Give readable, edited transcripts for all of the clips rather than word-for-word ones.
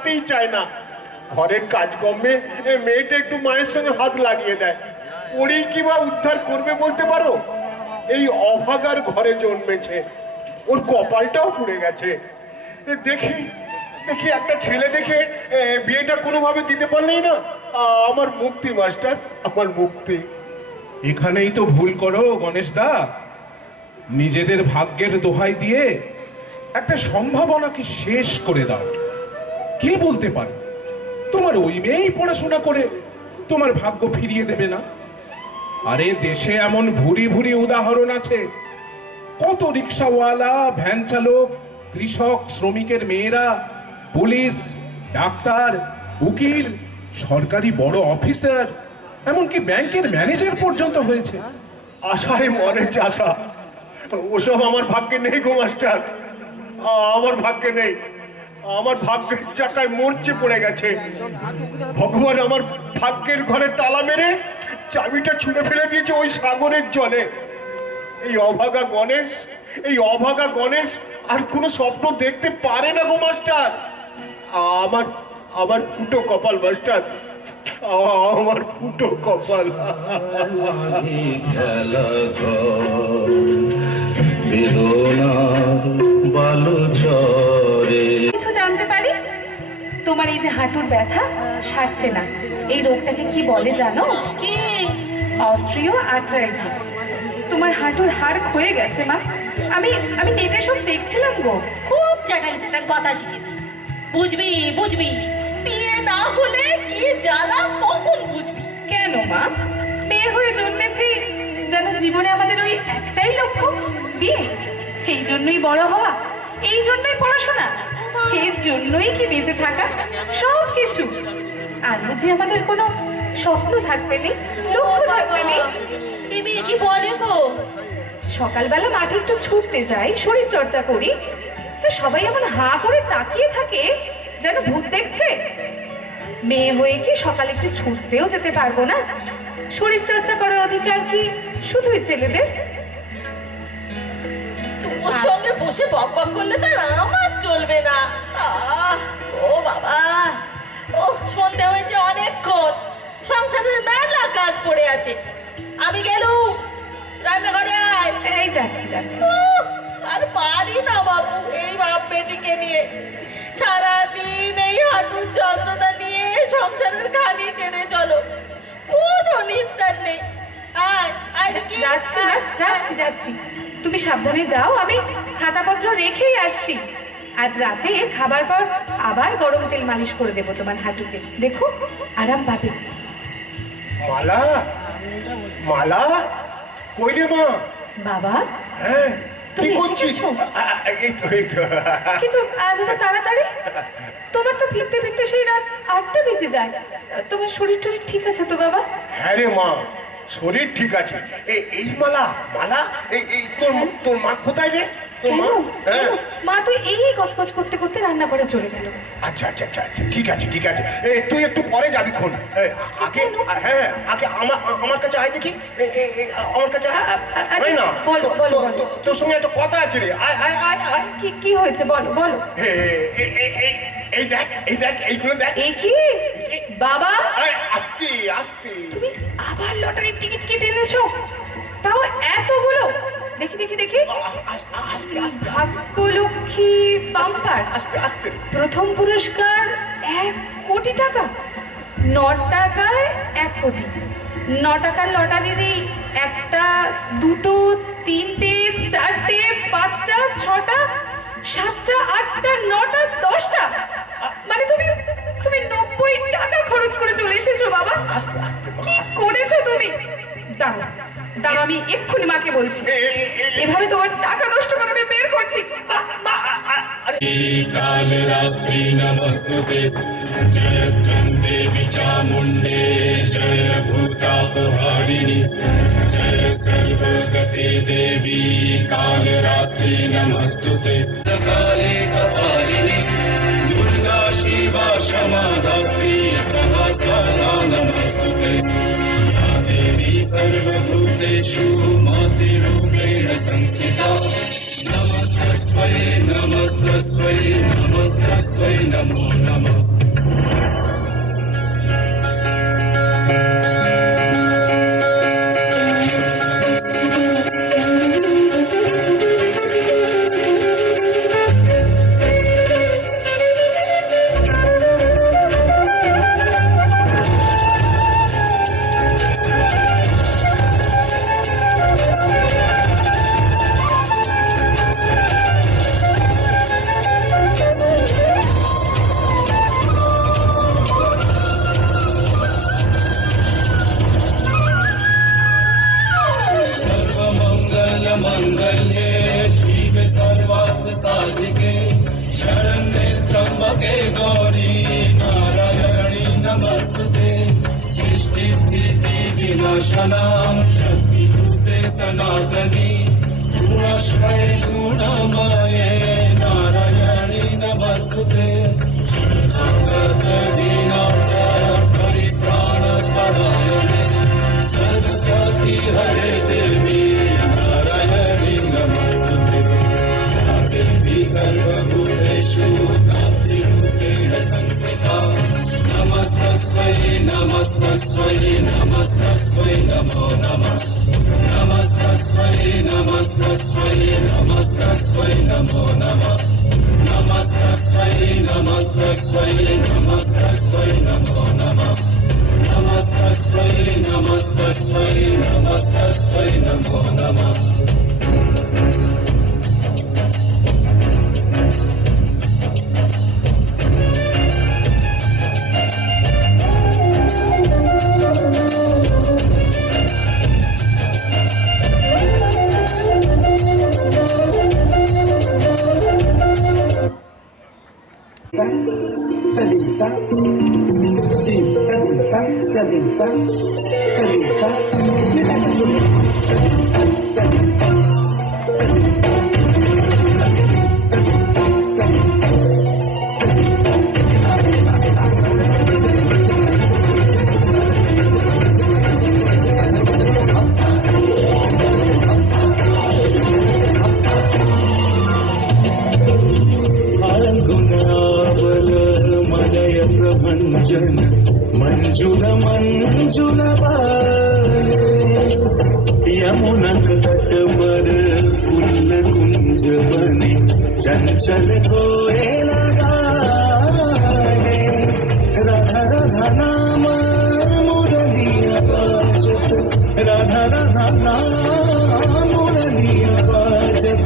থাকতেই চায় না। ঘরের কাজকর্মে মেয়েটা একটু মায়ের সঙ্গে হাত লাগিয়ে দেয়, ওরই কি বা উদ্ধার করবে বলতে পারো? এই অভাগার ঘরে জন্মেছে, ওর কপালটাও পুড়ে গেছে। দেখি দেখি একটা ছেলে দেখে বিয়েটা কোনোভাবে দিতে পারলেই না আমার মুক্তি মাস্টার, আমার মুক্তি। এখানেই তো ভুল করো গণেশ দা। নিজেদের ভাগ্যের দোহাই দিয়ে একটা সম্ভাবনাকে শেষ করে দাও। কে বলতে পারে তোমার ওই মেয়েই পড়াশোনা করে তোমার ভাগ্য ফিরিয়ে দেবে না? আরে দেশে এমন ভুরি ভুরি উদাহরণ আছে। কত রিক্সাওয়ালা, ভ্যান চালক, কৃষক, শ্রমিকের মেয়েরা পুলিশ, ডাক্তার, উকিল, সরকারি বড় অফিসার, এমনকি ব্যাংকের ম্যানেজার পর্যন্ত হয়েছে। আশায় মনে চাষা, ওসব আমার ভাগ্যে নেই গো মাস্টার, আমার ভাগ্যে নেই। আমার ভাগ্যের চাকায় মরচে পড়ে গেছে। ভগবান আমার ভাগ্যের ঘরে তালা মেরে চাবিটা ছুঁড়ে ফেলে দিয়েছে ওই সাগরের জলে। এই অভাগা গণেশ, এই অভাগা গণেশ আর কোনো স্বপ্ন দেখতে পারে না গো মাস্টার। আমার আমার ফুটো কপাল মাস্টার, আমার ফুটো কপাল। কিছু জানতে পারি? তোমার এই যে হাঁটুর ব্যথা সারছে না, এই রোগটাকে কি বলে জানো? কি? Osteo arthritis. তোমার হাঁটুর হাড় ক্ষয়ে গেছে মা। আমি আমি নেটে সব দেখছিলাম গো। খুব চাটাই চাটাই কথা শিখেছিস। বুঝবি বুঝবি, বিয়ে না হলে কি জ্বালা তখন বুঝবি। কেন মা? মেয়ে হয়ে জন্মেছি যেন জীবনে আমাদের ওই একটাই লক্ষ্য, বিয়ে। এই জন্যই বড় হওয়া, এই জন্যই পড়াশোনা, এর জন্যই কি বেঁচে থাকা, সব কিছু। আর বুঝি আমাদের কোনো স্বপ্ন থাকবে নেই, লক্ষ্য থাকবে নেই? এই মেয়ে কি বলে গো? সকালবেলা মাঠে একটু ছুটতে যাই, শরীর চর্চা করি, তো সবাই এমন হাঁ করে তাকিয়ে থাকে যেন ভূত দেখছে। মেয়ে হয়ে কি সকালে একটু ছুটতেও যেতে পারবো না? শরীর চর্চা করার অধিকার কি শুধুই ছেলেদের? তোর সঙ্গে বসে বক বক করলে তো আর আমার চলবে না। ও বাবা, ও সন্ধে হয়েছে অনেকক্ষণ, সংসারের মেলা কাজ পড়ে আছে। আমি গেলুম, রান্নাঘরে আয়। এই যাচ্ছি যাচ্ছি। আর পারি না বাবু এই বাপ বেটিকে নিয়ে। সারাদিন এই হাঁটুর যন্ত্রণা নিয়ে সংসারের ঘানি টেনে চলো, কোনো নিস্তার নেই। আয় আয় দেখি। যাচ্ছি না, যাচ্ছি যাচ্ছি। তুমি সাবধানে যাও, আমি খাতাপত্র রেখেই আসছি। আজ রাতে খাবার পর আবার গরম তেল মালিশ করে দেবো তোমার হাঁটুতে, দেখো আরাম পাবে। মালা, মালা, কই রে মা? বাবা, হ্যাঁ, কি তুমি করছিস? এসেছো? এই তো এই তো। কিন্তু আজ এত তাড়াতাড়ি? তোমার তো ফিরতে ফিরতে সেই রাত 8টা বেজে যায়। তোমার শরীর টরীর ঠিক আছে তো বাবা? হ্যাঁ রে মা, শরীর ঠিক আছে। এই মালা, মালা, এই তোর তোর মা কোথায় রে? তোর মা? হ্যাঁ, মা তো এই গজগজ করতে করতে রান্না করে চলে গেল। আচ্ছা আচ্ছা আচ্ছা আচ্ছা, ঠিক আছে ঠিক আছে। তুই একটু পরে যাবি খন। আগে, হ্যাঁ আগে আমার কাছে আয় দেখি। আমার কাছে আয় না। বলো বলো বলো। তোর সঙ্গে একটা কথা আছে রে। আয় আয় আয় আয়। কি হয়েছে বলো বলো। এই দেখ, এই দেখ, এইগুলো দেখ। এই কি বাবা? আস্তে আস্তে। তুমি আবার লটারির টিকিট কেটে এনেছো, তাও এতগুলো? দেখি দেখি দেখি। আস্তে আস্তে ভাগ্যলক্ষ্মী বাম্পার, আস্তে আস্তে। প্রথম পুরস্কার 1 কোটি টাকা। 9 টাকায় 1 কোটি। 9 টাকার লটারির এই 1টা, 2টো, 3টে, 4টে, 5টা, 6টা, 7টা, 8টা, 9টা, 10টা। মানে তুমি 90 টাকা খরচ করে চলে এসেছো বাবা। কি করেছো তুমি? দাঁড়াও দাঁড়াও, আমি এক্ষুনি মাকে বলছি। এভাবে তোমার টাকা নষ্ট করে আমি বের করছি। काल रात्रि नमस्तुते जय देवी चामुण्डे जय भूतापहारिणि जय सर्वगते देवी काल रात्रि नमस्तुते काले कपालिनि दुर्गा शिवा क्षमा धात्री सहस्रदा नमस्तुते या देवी सर्वभूतेषु मातृरूपेण संस्थिता नमस्तस्यै नमस्तस्यै नमस्तस्यै नमो नमः। सुदर्शनां शक्तिभूते सनातनी गुणाश्रये गुणमये नारायणी नमस्तुते शरणागतदीनाथ परित्राणपरायणे सरस्वती हरे देवी नारायणी नमस्तुते या देवी सर्वभूतेषु नास्तिरूपेण संस्थिता नमस्तस्यै नमस्तस्यै नमस्तस्यै नमो नमः नमस्तस्यै नमस्तस्यै नमस्तस्यै नमो नमः नमस्तस्यै नमस्तस्यै नमस्तस्यै नमो नमः नमस्तस्यै नमस्तस्यै नमस्तस्यै नमो नमः प्रभंजन मंजुल मंजुल यमुनक तट पर फूल कुंज बने चंचल कोयल गाए राधा राधा नाम मुरलिया बाजत राधा राधा नाम मुरलिया बाजत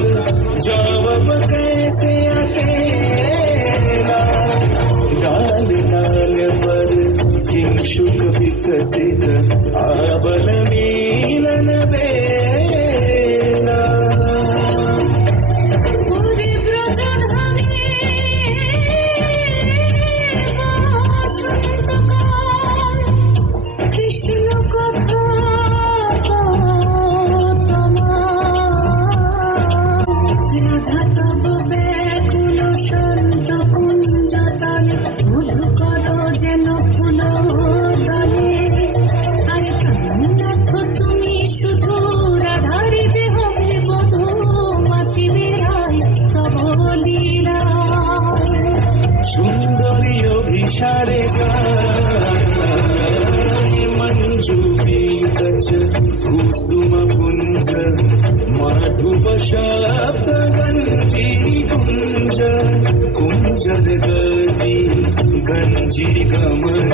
जवाब कैसे अकेला डाल डाल पर किंशुक विकसित आबल मीलन बेला পুরী ব্রজধামে বসন্তকাল কৃষ্ণ কথা রাধা তব ব্যাকুল শান্ত কুঞ্জ তলে মধু করো যেন ফুল দলে আরে প্রাণনাথ তুমি শুধু রাধারি যে হবে বধূ মাটি বেড়াই তব লীলা সুন্দরী অভিসারে मंजू बीकच कुसुम कुंज माधुप शब्द गंजी कुंज कुंजर गदी गंजी गमन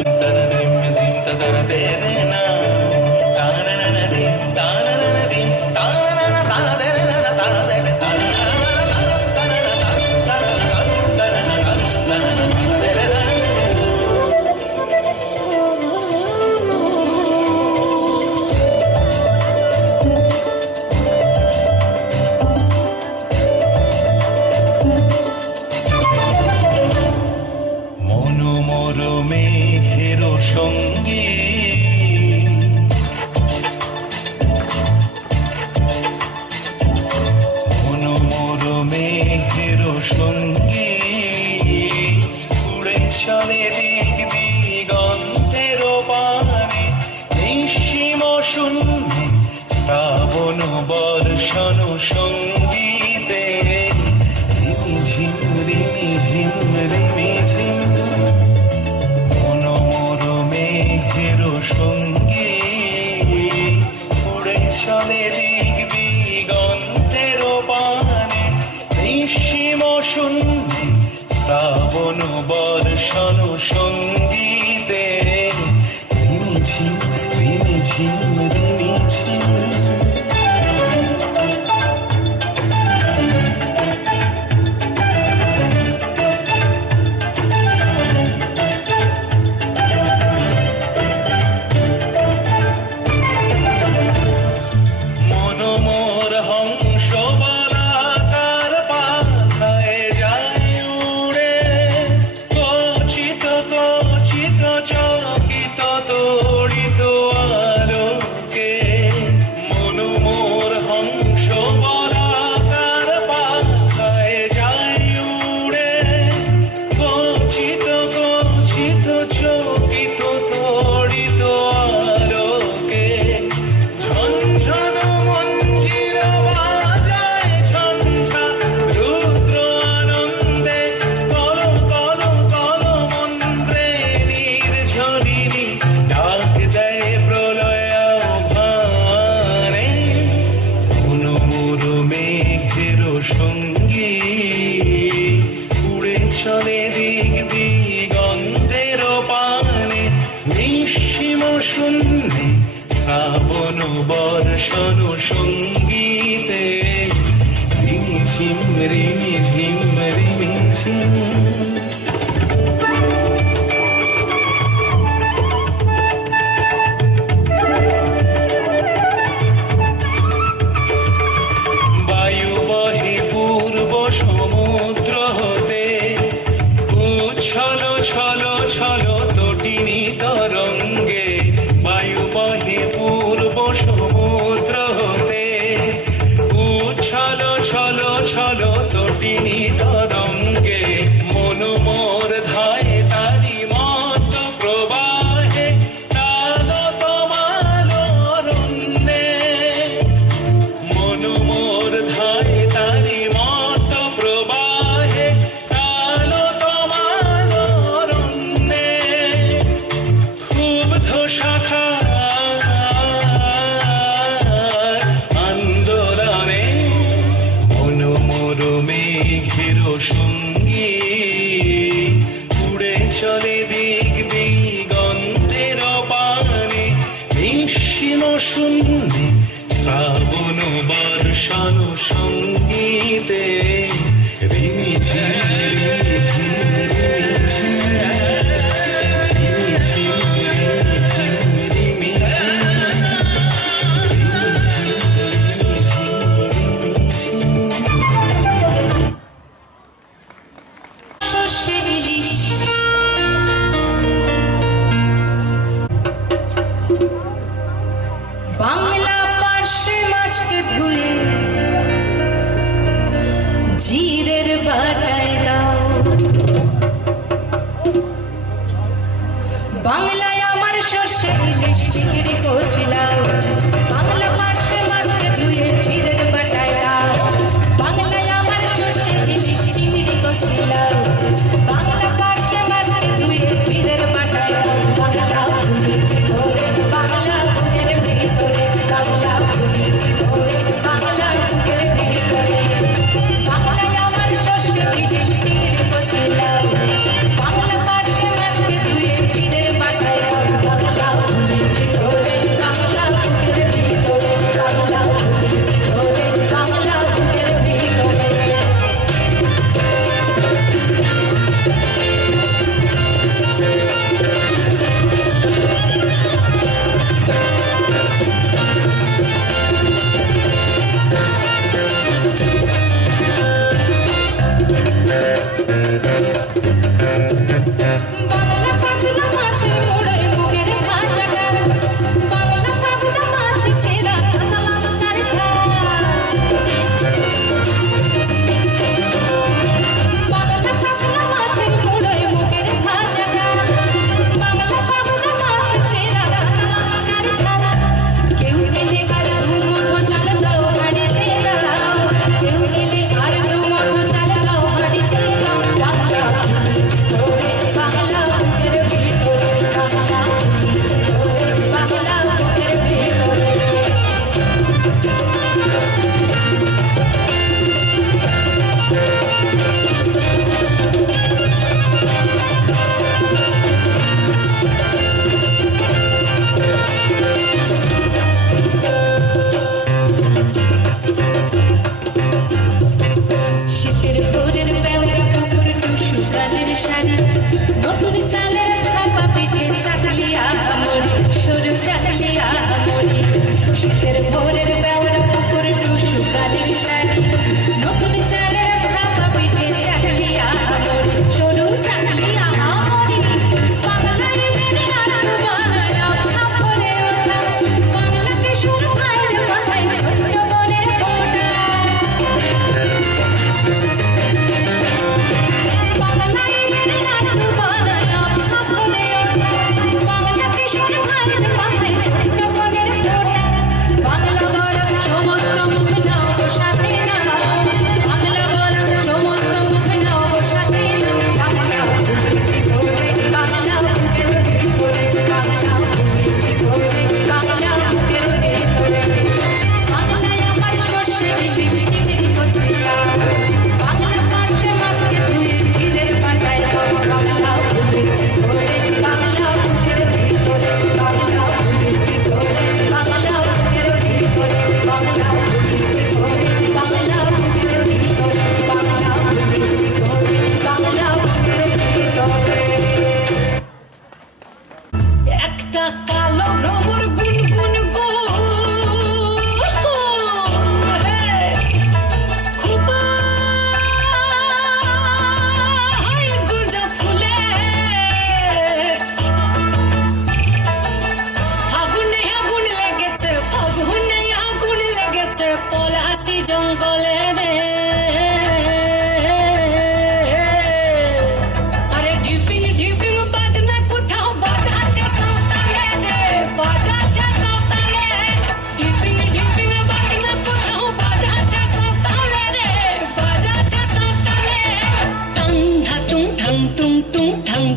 সঙ্গী উড়ে চলে দিক দিগন্তের পানে নিঃসীম শূন্যে শ্রাবণ বর্ষণ সঙ্গীতে রিমি ঝিম রিমি ঝিম রিমি ঝিম বায়ু বহে পূর্ব সমুদ্র হতে উচ্ছল ছল ছল তটিনী তরঙ্গে বায়ু বহে পূর্ব সমুদ্র হতে উচ্ছল ছল ছল তটিনী তরঙ্গে মন মোর ধায় তারি মত প্রবাহে তাল তমাল অরণ্যে মন মোর ধায় তারি মত প্রবাহে তাল তমাল অরণ্যে ক্ষুব্ধ শাখা আন্দোলনে মন মোর মেঘের সঙ্গী উড়ে চলে দিক দিগন্তের পানে নিঃসীম শূন্যে শ্রাবণ বর্ষণ সঙ্গীতে রিমি ঝিম রিমি ঝিম রিমি ঝিম রিমি ঝিম রিমি ঝিম রিমি ঝিম রিমি ঝিম রিমি ঝিম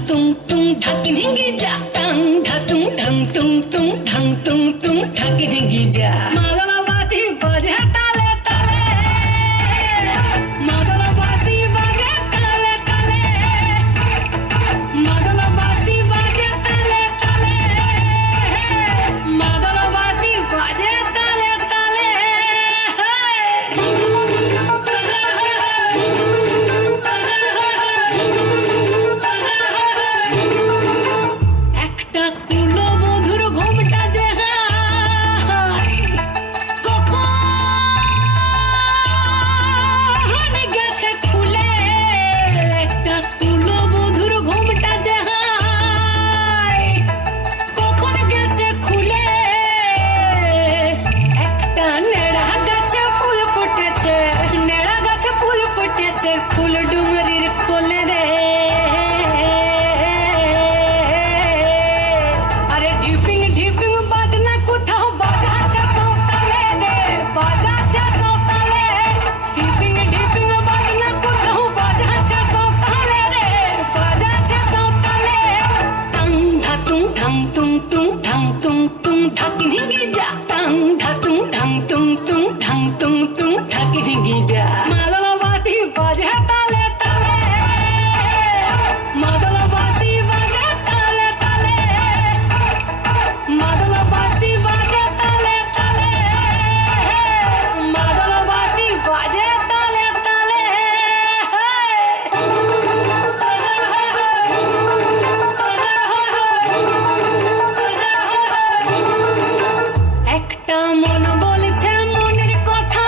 তুং তুং ঢাকি ঢিঙ্গি যা টাং ধাতুং ঢং তুং তুং ঢং তুং তুং ঢাকি ঢিঙ্গি যা মাদলা বাসি বাজে তালে তালে মাদলা বাসি বাজে তালে তালে মাদলা বাসি বাজে তালে তালে মাদলা বাসি বাজে তালে তালে একটা কুলো মধুর ঘুমটা যে হায়, কখন গেছে খুলে। একটা কুলো মধুর ঘুমটা যে হায়, কখন গেছে খুলে। একটা নেড়া গাছে ফুল ফুটেছে, নেড়া গাছে ফুল ফুটেছে, ফুল ডুঙরির কোলে রে। আরে ঢিপিং ঢিপিং বাজনা কোথাও বাজাচ্ছে সৌতালে রে, বাজাচ্ছে সৌতালে। ঢিপিং ঢিপিং বাজনা কোথাও বাজাচ্ছে সৌতালে রে, বাজাচ্ছে সৌতালে। টাং ধাতুং ঢং তুং তুং ঢং তুং তুং ঢাকি ঢিঙ্গি যা টাং ধাতুং ঢং তুং তুং ঢং তুং তুং ঢাকি ঢিঙ্গি যা মাদলা বাসি বাজে তালে তালে মাদলা বাসি বাজে তালে তালে মাদলা বাসি বাজে তালে তালে মাদলা বাসি বাজে তালে তালে একটা মন বলছে মনের কথা,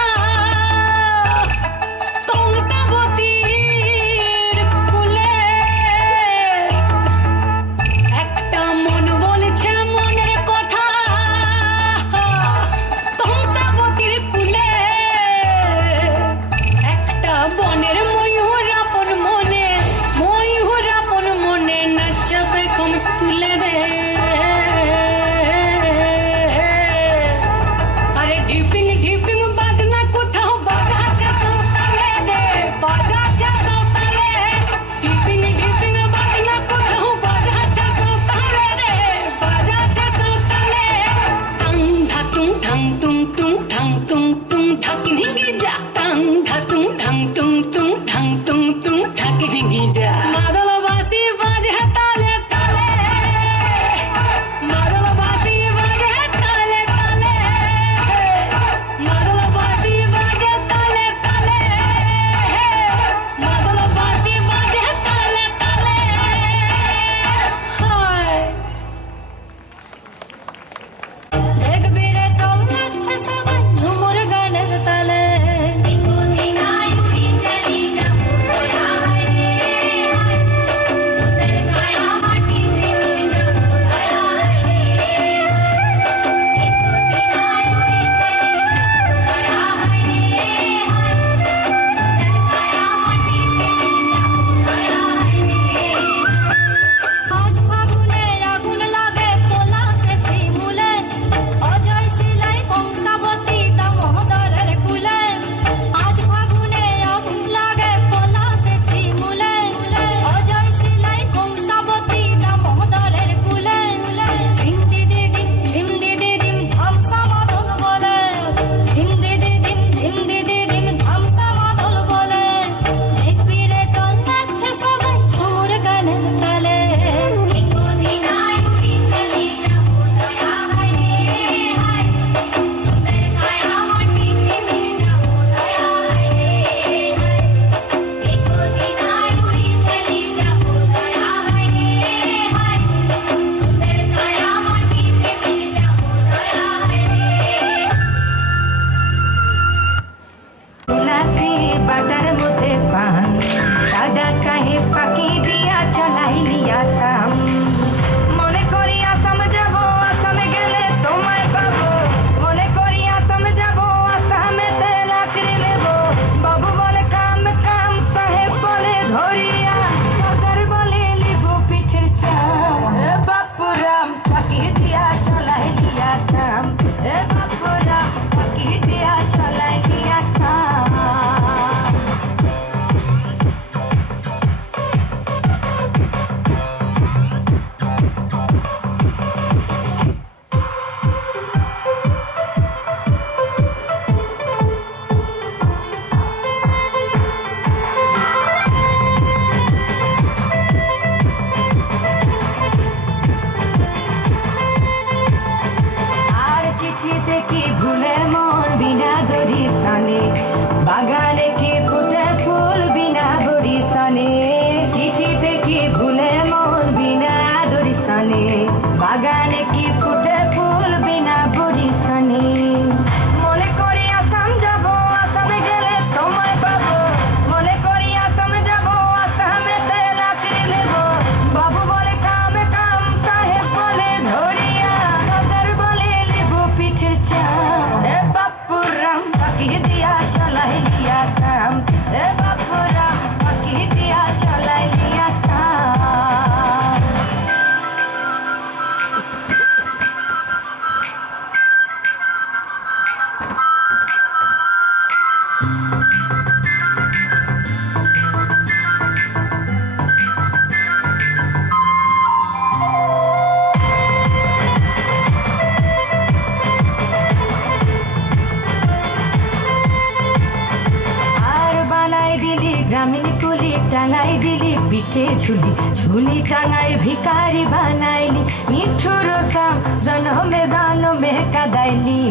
গ্রামীণ কুলি টাঙাই দিলি পিঠে ঝুলি ঝুলি টাঙাই ভিখারি বানাইলি নিঠুর সাম জনমে জনমে কাদাইলি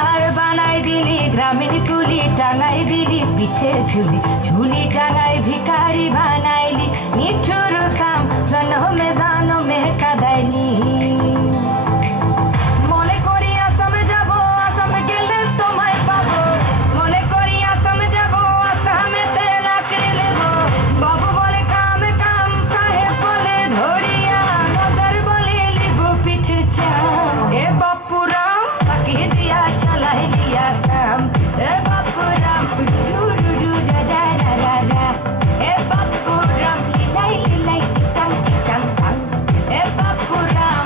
আর বানাই দিলি গ্রামীণ কুলি টাঙাই দিলি পিঠে ঝুলি ঝুলি টাঙাই ভিখারি বানাইলি নিঠুর সাম জনমে জনমে কাদাইলি মনে করি আসামে যাব আসামে গেলে তোমায় পাবো মনে করি আসামে যাব আসামেতে চাকরি নেব বাবু বলে কাম কাম সাহেব বলে ধরিয়া নজর বলে লিব পিঠের চাম এ বাপুরাম তাকে দিয়া চালাই দিয়া সাম এ বাপুরাম রু রু রু রা রা রা রা রা এ বাপুরাম লিলাই লিলাই টাং টাং টাং এ বাপুরাম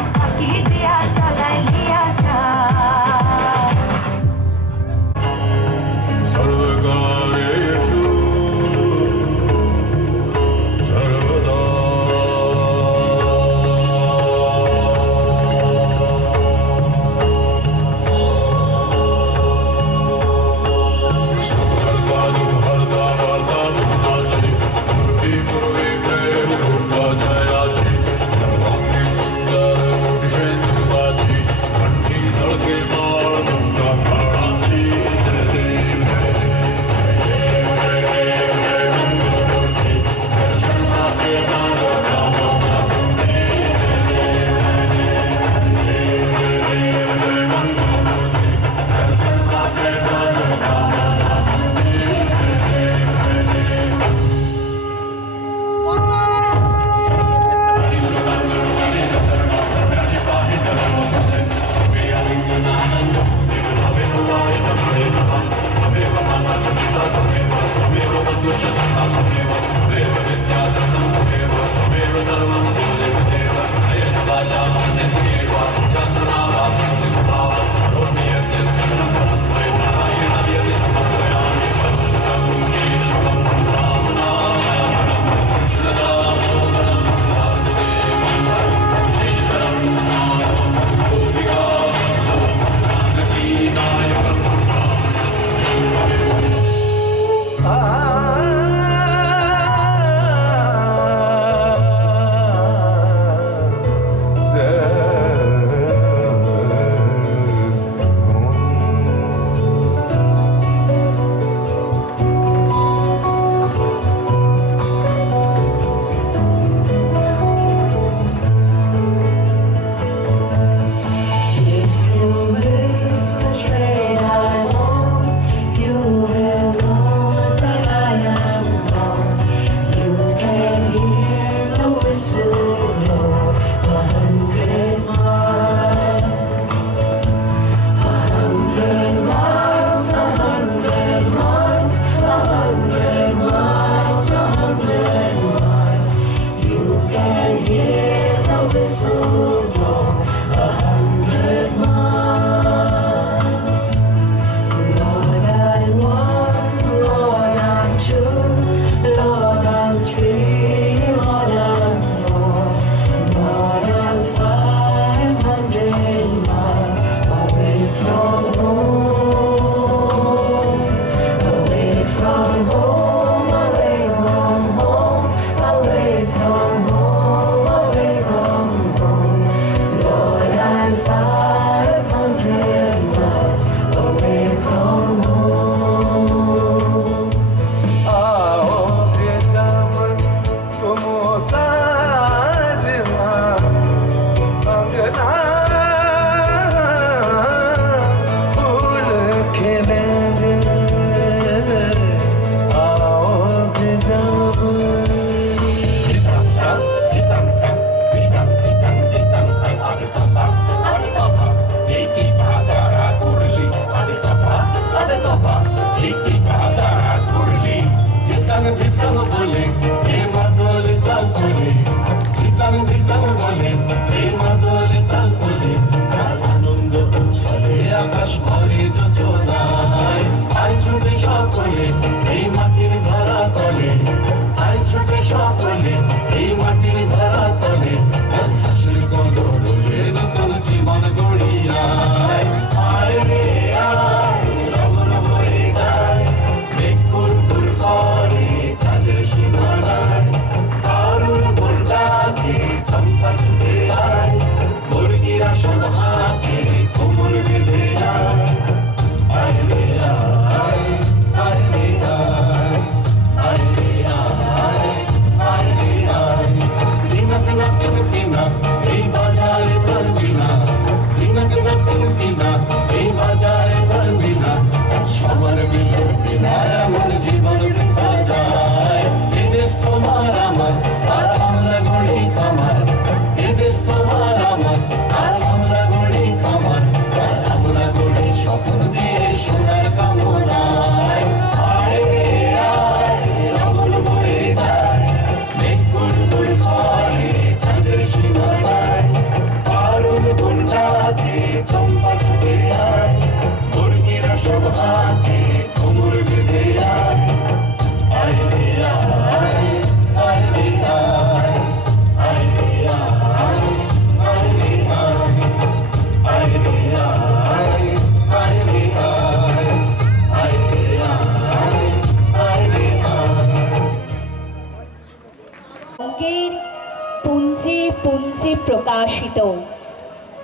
পুঞ্জে প্রকাশিত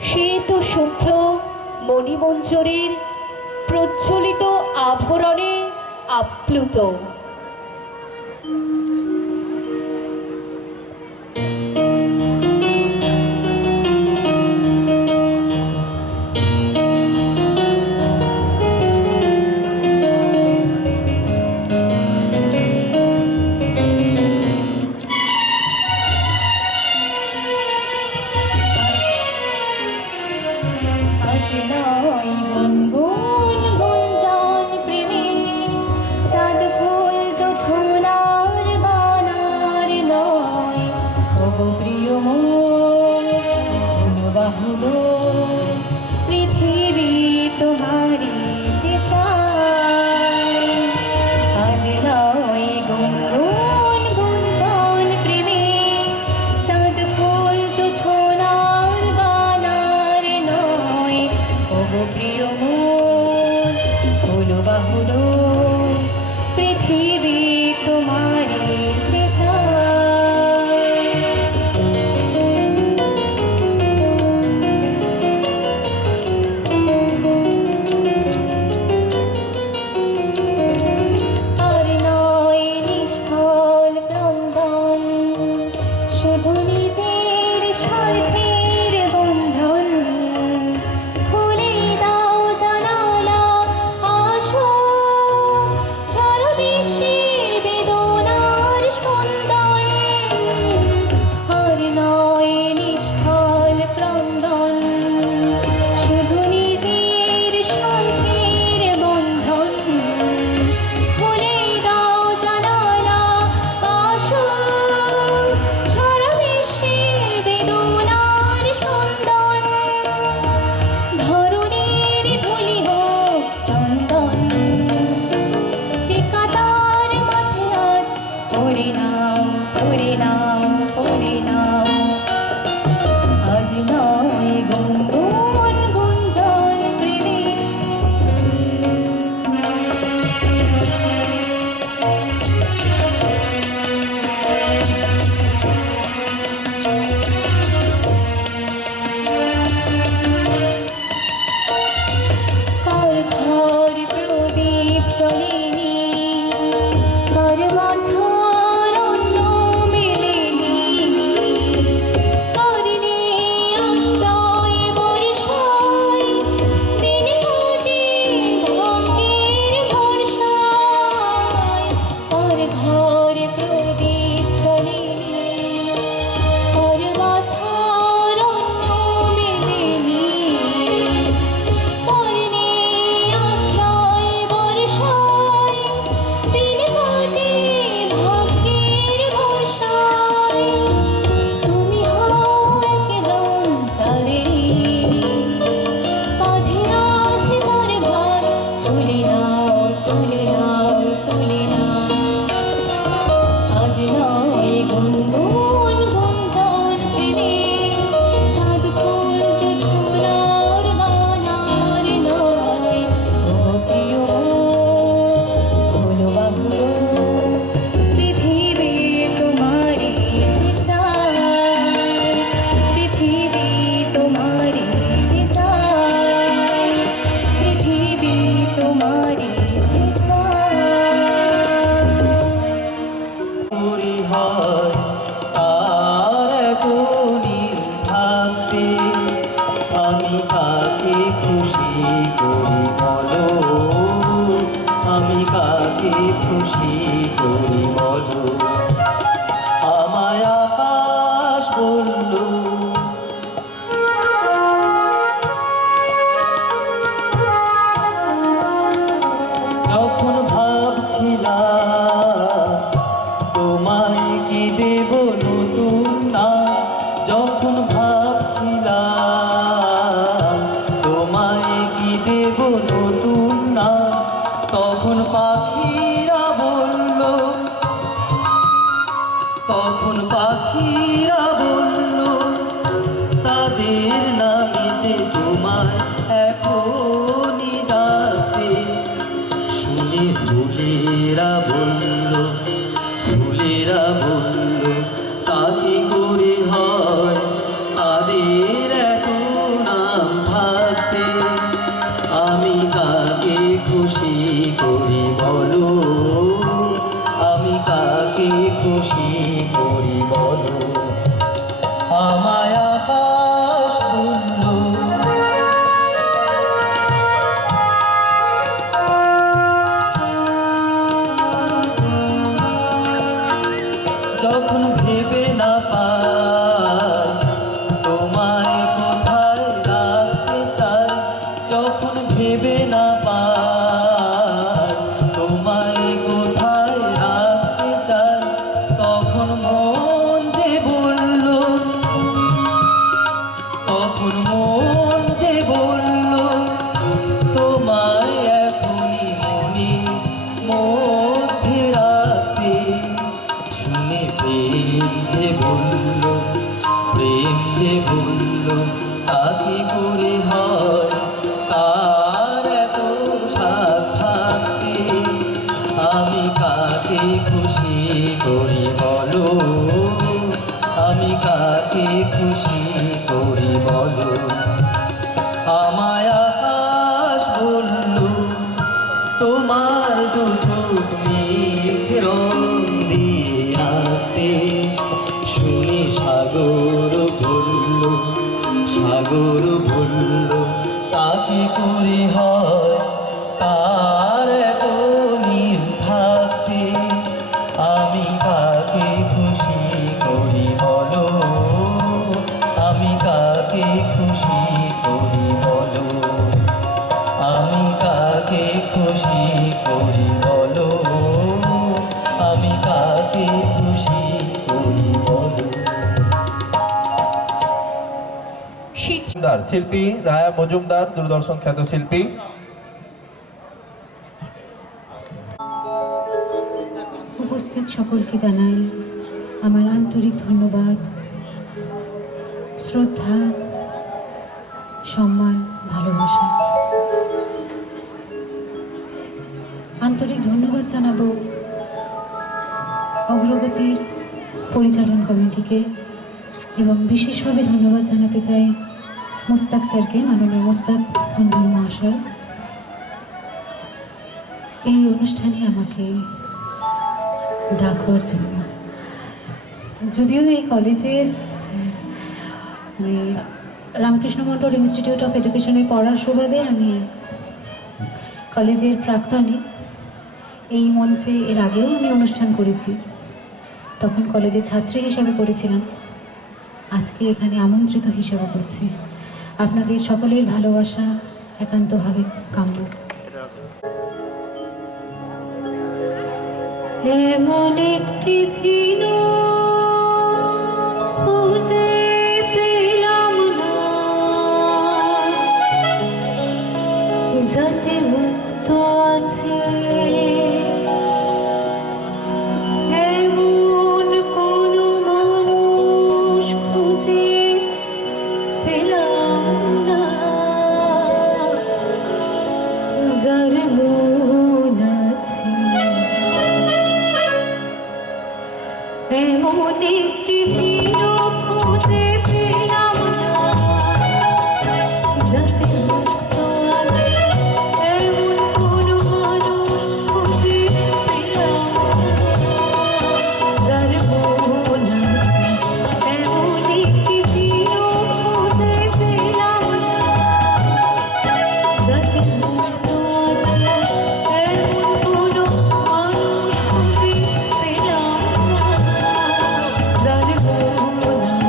শ্বেত শুভ্র মণিমঞ্জরের প্রজ্বলিত আভরণে আপ্লুত। পৃথিবী তোমারি যে চাই, আজ নয় গুনগুন গুঞ্জন প্রেমে, চাঁদ ফুল জোছনার গানার নয়। ওগো প্রিয় মন হলো বাহুলো, পৃথিবী তোমারি যে চাই। শুধু নিজের স্বার্থের বন্ধন, খুলে দাও জানালা, আসো সারা বিশ্বের বেদনার স্পন্দন। আর নয় নিষ্ফল ক্রন্দন, শুধু নিজের স্বার্থের বন্ধন, খুলে দাও জানালা, আসো সারা বিশ্বের বেদনার স্পন্দন। ধরণীর ধুলি হোক চন্দন, একাতার মাথে আজ পরে নাও, পরে নাও, পরে নাও। আজ নয় গুনগুন গুঞ্জন প্রেমে, কার ঘর প্রদীপ জ্বলেনি, কার মাঝার অন্ন মেলেনি, কার নেই আশ্রয় বর্ষায়, দিন কাটে ভাগ্যের ভরসায়। কার ঘর প্রদীপ জ্বলেনি, কার মাঝার অন্ন মেলেনি, কার নেই আশ্রয় বর্ষায়, দিন কাটে ভাগ্যের ভরসায়। তুমি হও একদম তারের, কাঁধে আছে তার ভার, তুলে নাও, তুলে নাও, তুলে নাও। আজ নয় গুনগুন গুঞ্জন প্রেমে, চাঁদ ফুল জোছনার গানার নয়। ওগো প্রিয় হলো বাহুলো, পৃথিবী তোমারি যে চাই, পৃথিবী তোমারি যে চাই, পৃথিবী তোমারি যে চাই। পরিহার আর এত নির্ভাবে আমি কাকে খুশি করি বলো, আমি কাকে খুশি করি বলো। আমায় আকাশ বলল যখন ভাবছিলাম তোমায় কি দেব নতুন না, যখন ভাবছিলাম তোমায় কি দেব নতুন না, তখন পাখিরা বলল, তখন পাখিরা বলল তাদের নামেতে তোমায় এখনই ডাকতে। শুনে ফুলেরা বলল, ফুলেরা বলল কাকে করে হয় কাকে খুশি করি বলো, আমি কাকে খুশি করি বলো। আমায় আকাশ বলল তোমার দু চোখ মেঘ রং দিয়ে আঁকতে, শুনে সাগর বলল, সাগর বলল তাকে করে হয় তার এত নীল থাকতে। আমি কাকে খুশি করি বলো, আমি কাকে খুশি করি বলো, আমি কাকে খুশি করি বলো, আমি কাকে খুশি করি বলো। শিল্পী রায়া মজুমদার, দূরদর্শন খ্যাত শিল্পী। উপস্থিত সকলকে জানাই আমার আন্তরিক ধন্যবাদ, শ্রদ্ধা, সম্মান, ভালোবাসা। আন্তরিক ধন্যবাদ জানাবো অগ্রগতির পরিচালন কমিটিকে এবং বিশেষভাবে ধন্যবাদ জানাতে চাই মুস্তাক স্যারকে, মাননীয় মুস্তাক মন্ডল মহাশয়, এই অনুষ্ঠানে আমাকে ডাকবার জন্য। যদিও এই কলেজের রামকৃষ্ণ মন্ডল ইনস্টিটিউট অফ এডুকেশনে পড়ার সুবাদে আমি কলেজের প্রাক্তনী, এই মঞ্চে এর আগেও আমি অনুষ্ঠান করেছি, তখন কলেজের ছাত্রী হিসাবে করেছিলাম, আজকে এখানে আমন্ত্রিত হিসেবে করছি। আপনাদের সকলের ভালোবাসা একান্তভাবে কাম্য। এমন একটি ছিল খুঁজে পেলাম না, যাতে মুক্ত আছে এমন কোনো মানুষ খুঁজে পেলাম না, যার মন আছে এমন একটি ছিল খুঁজে পেলাম না, যাতে মুক্ত আছে এমন কোনো মানুষ খুঁজে পেলাম না, যার মন আছে এমন একটি ছিল খুঁজে পেলাম না, যাতে মুক্ত আছে এমন কোনো মানুষ খুঁজে পেলাম না, যার মন আছে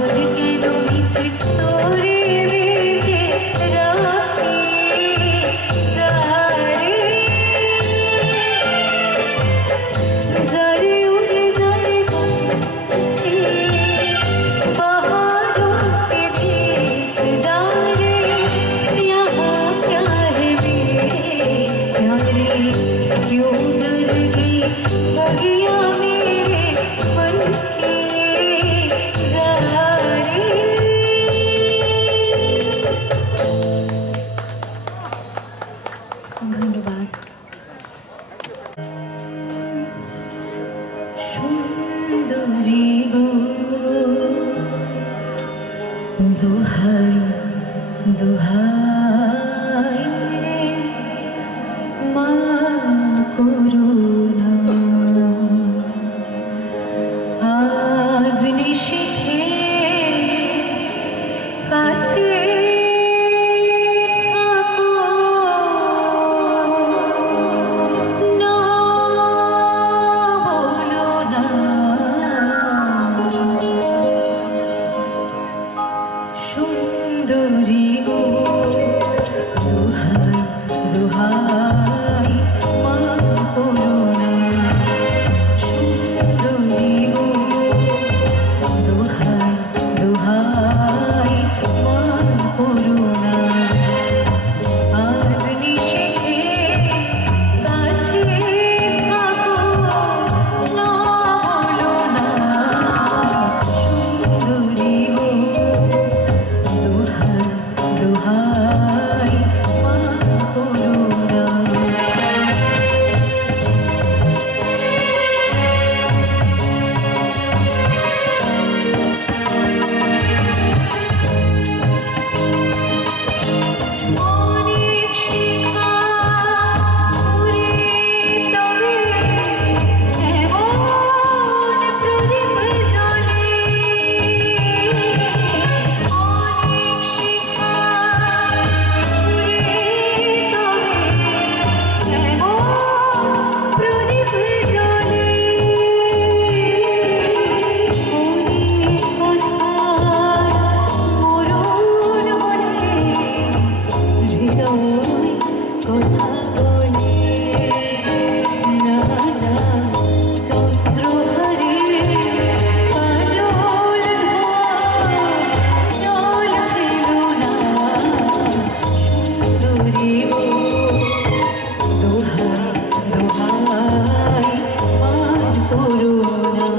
আর কেন মিছে তোরে বেঁধে রাখি যারে যারে উড়ে যাবে কাছে पहाड़ों के देश जा रे यहाँ क्या है मेरे प्यारे क्यों जल गई बगिया मेरे मन की जा रे धन्यवाद সুন্দরী গো দোহাই দোহাই মান করো না আজ নিশিথে কাছে থাকো না বলো না সুন্দরী গো দোহাই দোহাই মান করো না সুন্দরী গো দোহাই দোহাই মান করো না আজ নিশিথে কাছে থাকো না বলো না সুন্দরী গো দোহাই দোহাই মান করো না অনেক শিখা উড়ে তবে এমন প্রদীপ জ্বলে অনেক শিখা উড়ে তবে এমন প্রদীপ জ্বলে অনেক কথা মরুণ মনে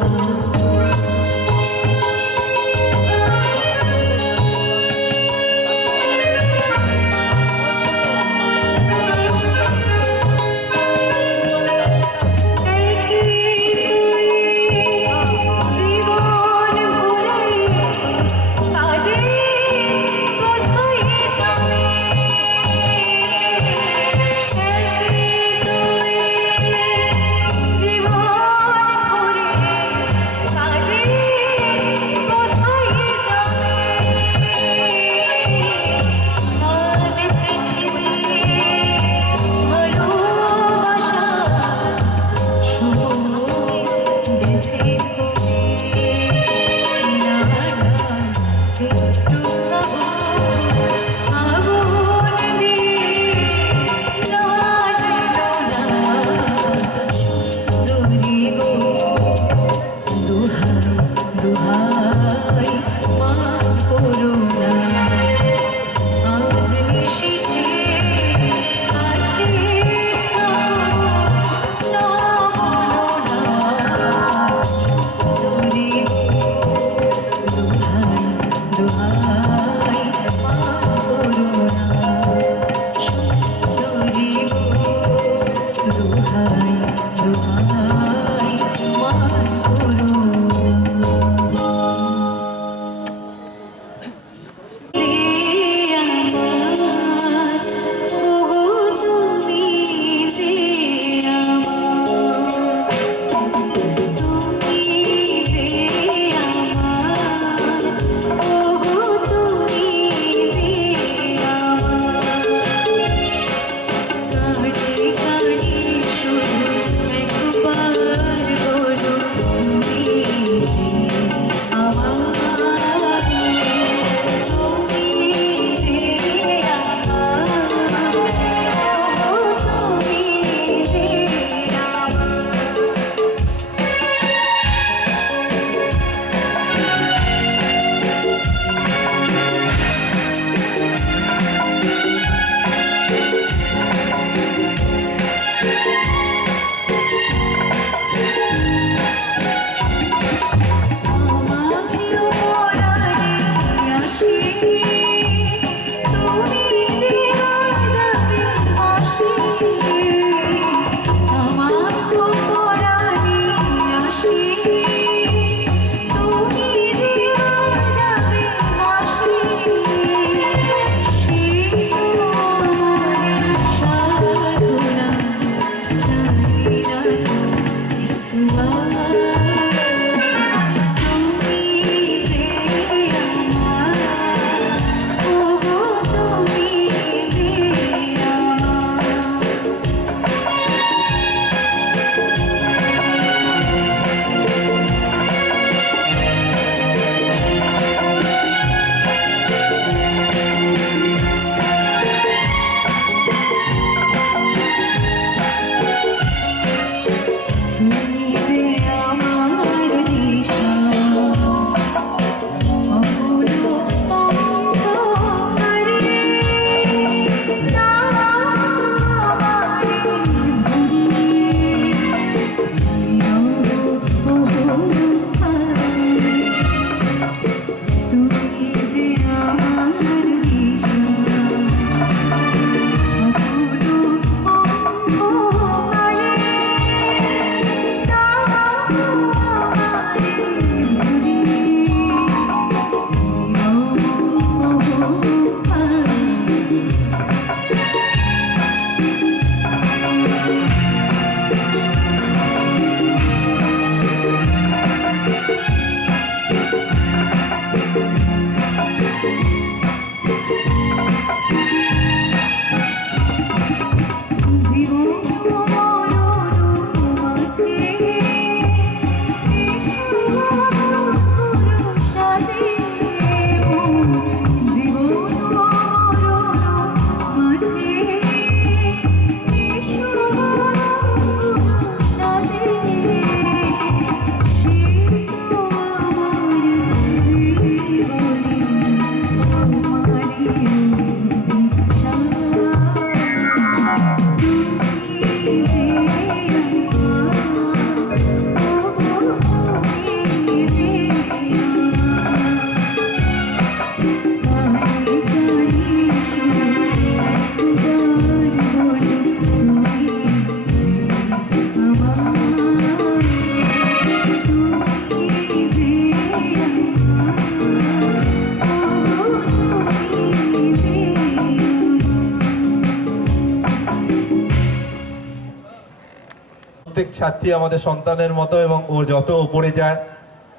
ছাত্রী আমাদের সন্তানের মতো, এবং ওর যত উপরে যায়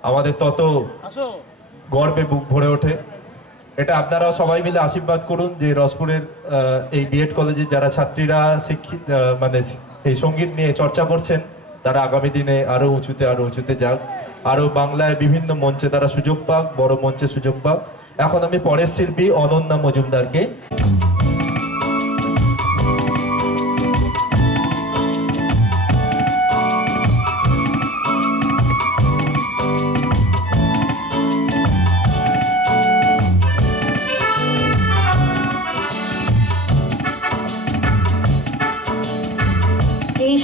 আমাদের তত গর্বে বুক ভরে ওঠে। এটা আপনারাও সবাই মিলে আশীর্বাদ করুন যে রসপুরের এই বিএড কলেজের যারা ছাত্রীরা শিক্ষিত মানে এই সঙ্গীত নিয়ে চর্চা করছেন, তারা আগামী দিনে আরও উঁচুতে যাক, আরও বাংলায় বিভিন্ন মঞ্চে তারা সুযোগ পাক, বড় মঞ্চে সুযোগ পাক। এখন আমি পরের শিল্পী অনন্যা মজুমদারকে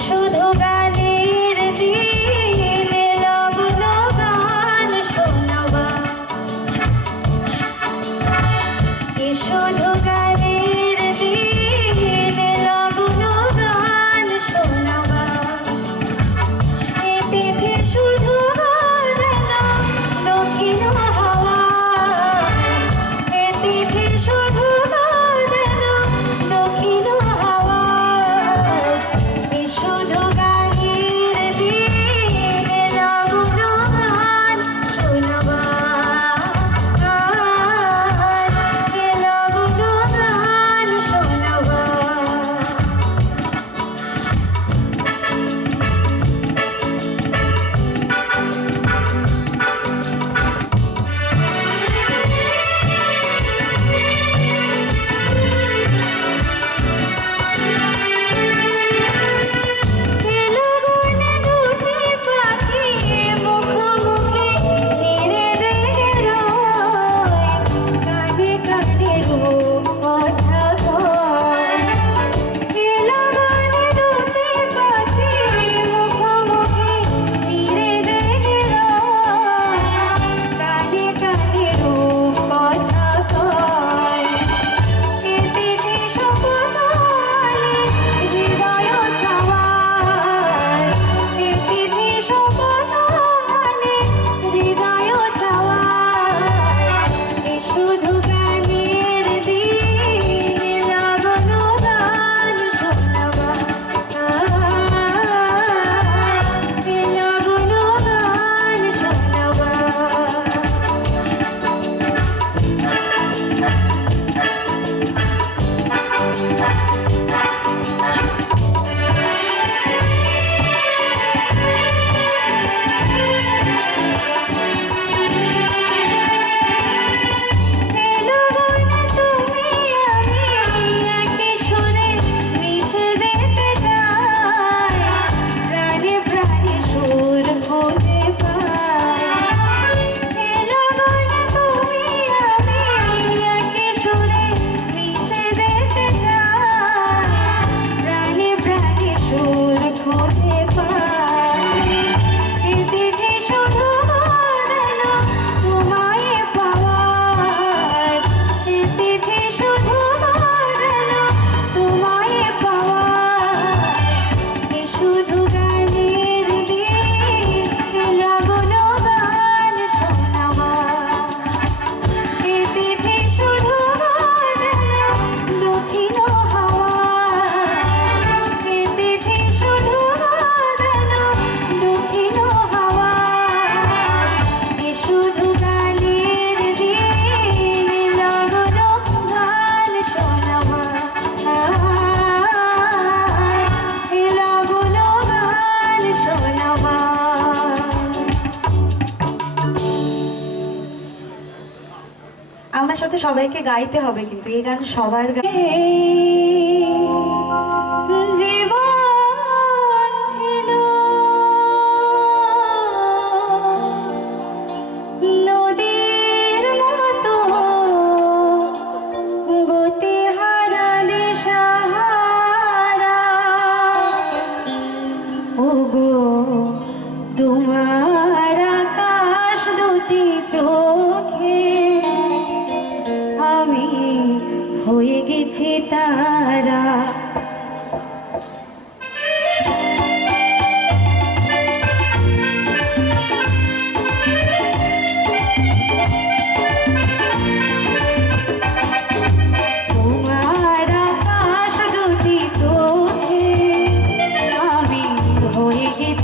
শুধু গানের দিনে লগ্ন গান শোনাবা, শুধু গানের দিনে লগ্ন গান শোনাবা, এ তিথি শুধু দক্ষিণ হাওয়া, এ তিথি শুধু দক্ষিণ হাওয়া, শুধু গানের দিনে লগ্ন গান শোনাবা, লগ্ন গান শোনাবা। লগনে দুটি পাখি মুখোমুখি ধীরে ধীরে রয়, কাঁদে কাঁদে কথা কয়। লগনে দুটি পাখি মুখোমুখি ধীরে ধীরে রয়, কাঁদে কাঁদে কথা কয়। এ তিথি শপথকালে হৃদয় চাওয়ায়, এ তিথি শপথকালে হৃদয় চাওয়ায়, শুধু গানের দিনে লগ্ন গান শোনাবা, লগ্ন গান শোনাবা। লগনে তুমি আমি একই সুরে মিশে যেতে চাই, প্রাণে প্রাণে সুর খুঁজে পাই। লগনে তুমি আমি একই সুরে মিশে যেতে চাই, প্রাণে প্রাণে সুর খুঁজে পাই। এ তিথি শুধু তোমায় পাওয়ার, এ তিথি শুধু তোমায় পাওয়ার, শুধু গানের দিনে লগ্ন গান শোনাবা, এ তিথি শুধু দক্ষিণ হাওয়া, এ তিথি শুধু দক্ষিণ হাওয়া, শুধু গানের দিনে লগ্ন গান শোনাবা, লগ্ন গান শোনাবা। আমার সাথে সবাইকে গাইতে হবে, কিন্তু এই গান সবার জীবন ছিল নদীর মতো গতিহারা দিশাহারা, ওগো তোমার আকাশ দুটি চোখে আমি হয়ে গেছি তারা। তোমার আকাশ দুটি চোখে আমি হয়ে গেছি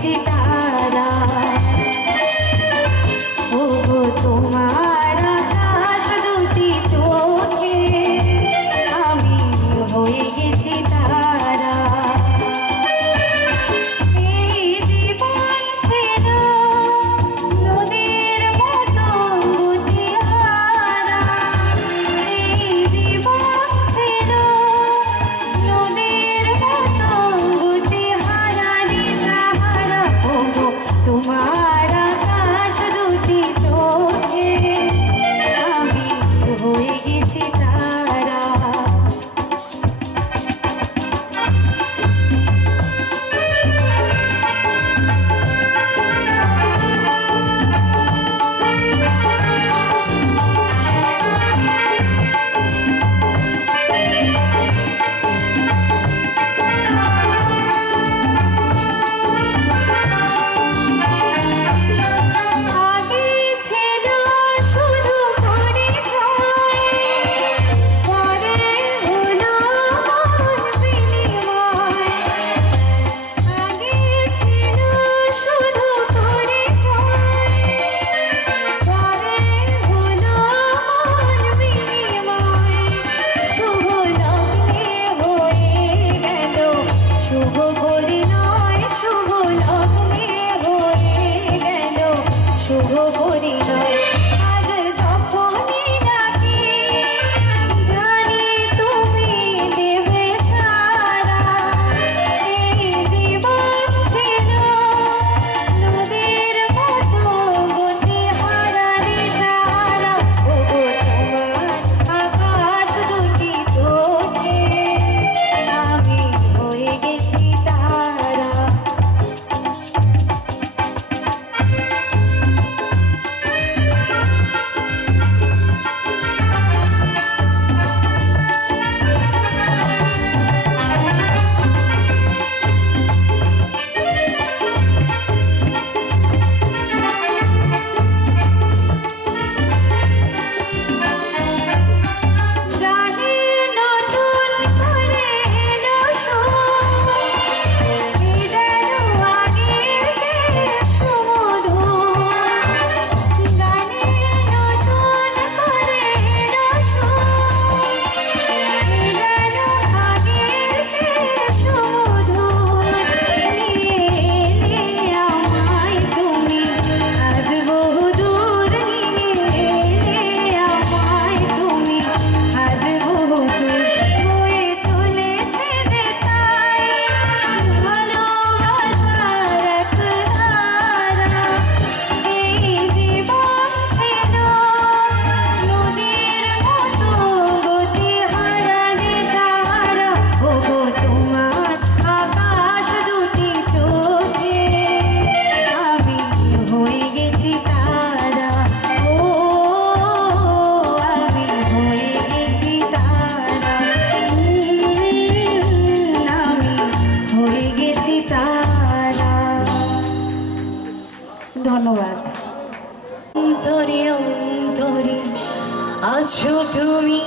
আছো তুমি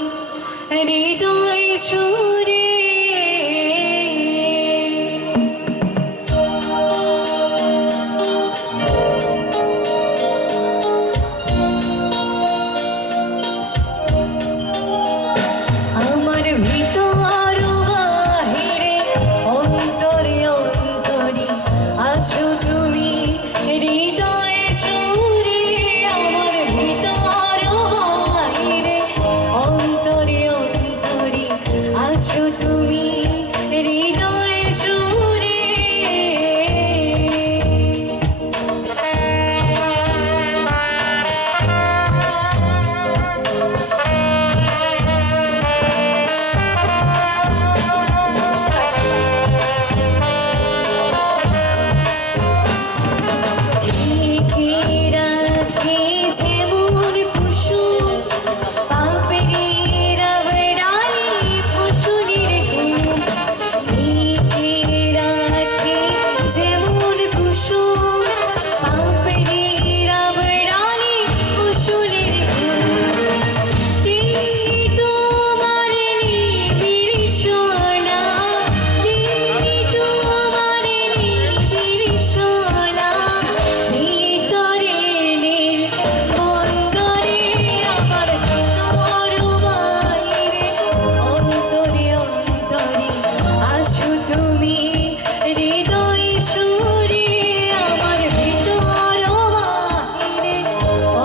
হৃদয় সুরে আমার ভিতর বাহিরে অন্তরে অন্তরে আছো তুমি হৃদয় সুরে আমার ভিতর বাহিরে অন্তরে অন্তরে আছো তুমি হৃদয় সুরে ঢেকে রাখে যেমন কুসুম পাপড়ি রাবড়ালি ফসলের ঘুম ঢেকে রাখে যেমন কুসুম পাপড়ি রাবড়ালি ফসলের ঘুম তেমনি তোমার নিবিড় সোনা তেমনি তোমার নিবিড় সোনা ভিতরে নীল বন্দরে আমার ভিতর বাইরে অন্তরে অন্তরে আসো তুমি হৃদয় সুরে আমার ভিতর বাইরে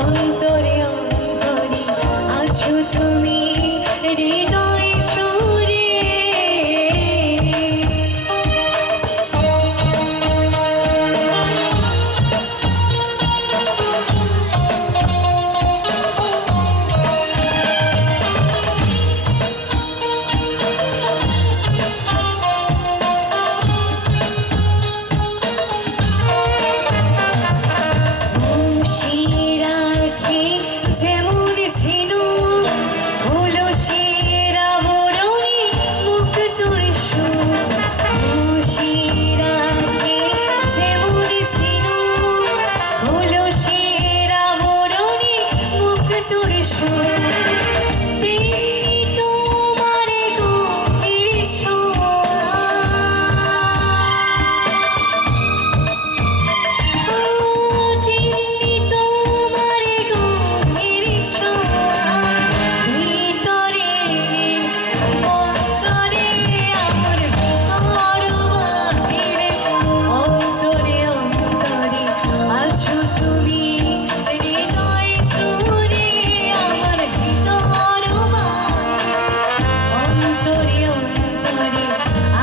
অন্তরে অন্তরে আসো তুমি হৃদয় সুরে খুশি রাখে যেমন ছিল হলো সেরা বরণী মুখ তোর খুশি রাখে যেমন ছিল হলো সেরা বরণী মুখ তোর তেমনি তোমার গভীর সোনা তেমনি তোমার গভীর সোনা ভিতরে অন্তরে আমার ভিতর বাহিরে অন্তরে অন্তরে আছো তুমি হৃদয় সুরে আমার ভিতর বাহিরে অন্তরে অন্তরে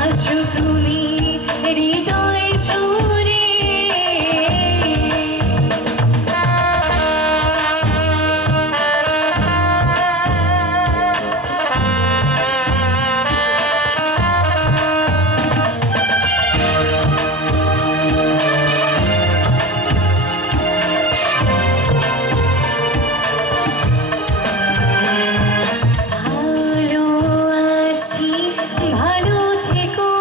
আছো তুমি হৃদয় সুরে ভালো আছি ভালো থেকো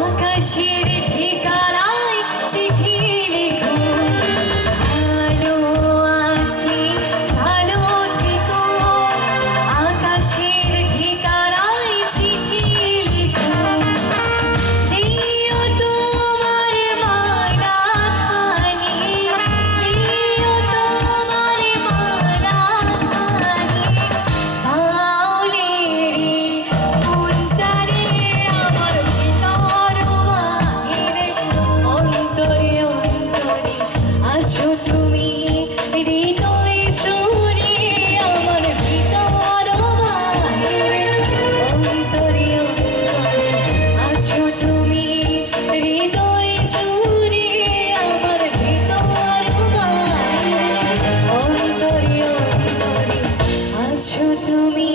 আকাশের ঠিকানায় চিঠি লিখো ভালো আছি ভালো থেকো আকাশের ঠিকানায় চিঠি লিখো দিও তোমার মালা খানি দিও তোমার মালা খানি পাওলেরি ফুলটারে আমার ভিতর বাহিরে অন্তরে অন্তরে আছো তুমি হৃদয় সুরে আমার ভিতর বাহিরে অন্তরে অন্তরে আছো তুমি হৃদয় সুরে আমার ভিতর বাহিরে অন্তরে অন্তরে আছো তুমি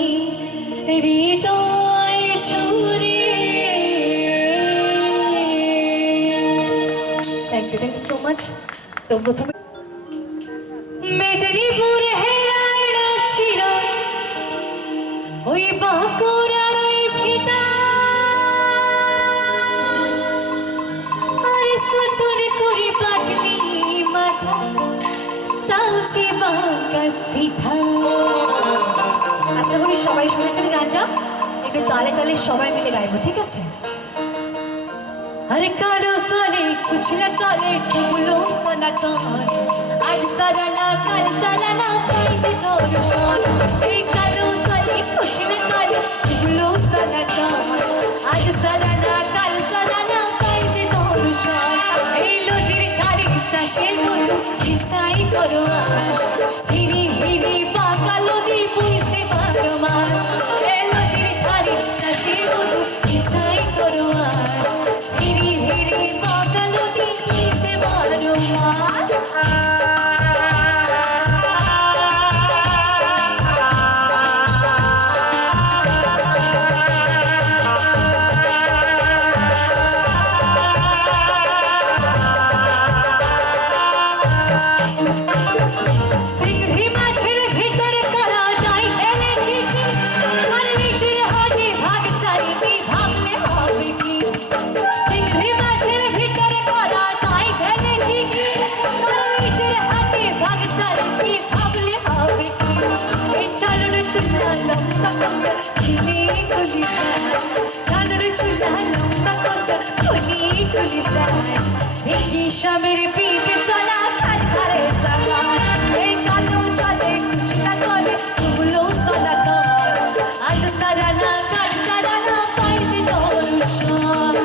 হৃদয় সুরে থ্যাংক ইউ সো মাচ তো প্রথমে মেদিনীপুর হেরায় ছিল ওই বাঁকুড়ার ওই ফিতা আরে সুতুর করে বাজলি মাথা তাও সে বাঁকা সিথা সবাই শুনেছেন গানটা, একটু তালে তালে সবাই মিলে গাইবো, ঠিক আছে? अरे कालो साले कुछ न काले टुकलो सना कान आज सारा ना काल सारा ना काल से तोर शान ए कालो साले कुछ न काले टुकलो सना कान आज सारा ना काल से तोर शान ए लोदिर थारी चाशे गुलो इसाई करो सिरी हिरी पाका लोदी पुइसे मारो मार ए लोदिर थारी चाशे गुलो इसाई करो सिरी हिरी पाका लोदी पुइसे मारो मार সিংহি মাছের ভিতর করা যায় এনেছি কি আর নিজের হাতে ভাগ চাইছি ভাবলে হবে কি সিংহি মাছের ভিতর করা যায় এনেছি কি আর নিজের হাতে ভাগ চাইছি ভাবলে হবে কি এই চালুর চুলা লম্বা কচা খুলি খুলি যায় চালুর চুলা লম্বা কচা খুলি খুলি যায় দেখি স্বামীর পিঠে চলা কাজ ধরে সাকার এই কালো চলে কুছ না করে তুলো সাদা কার আজ সারা না কাজ সারা না পাইছি তোর শান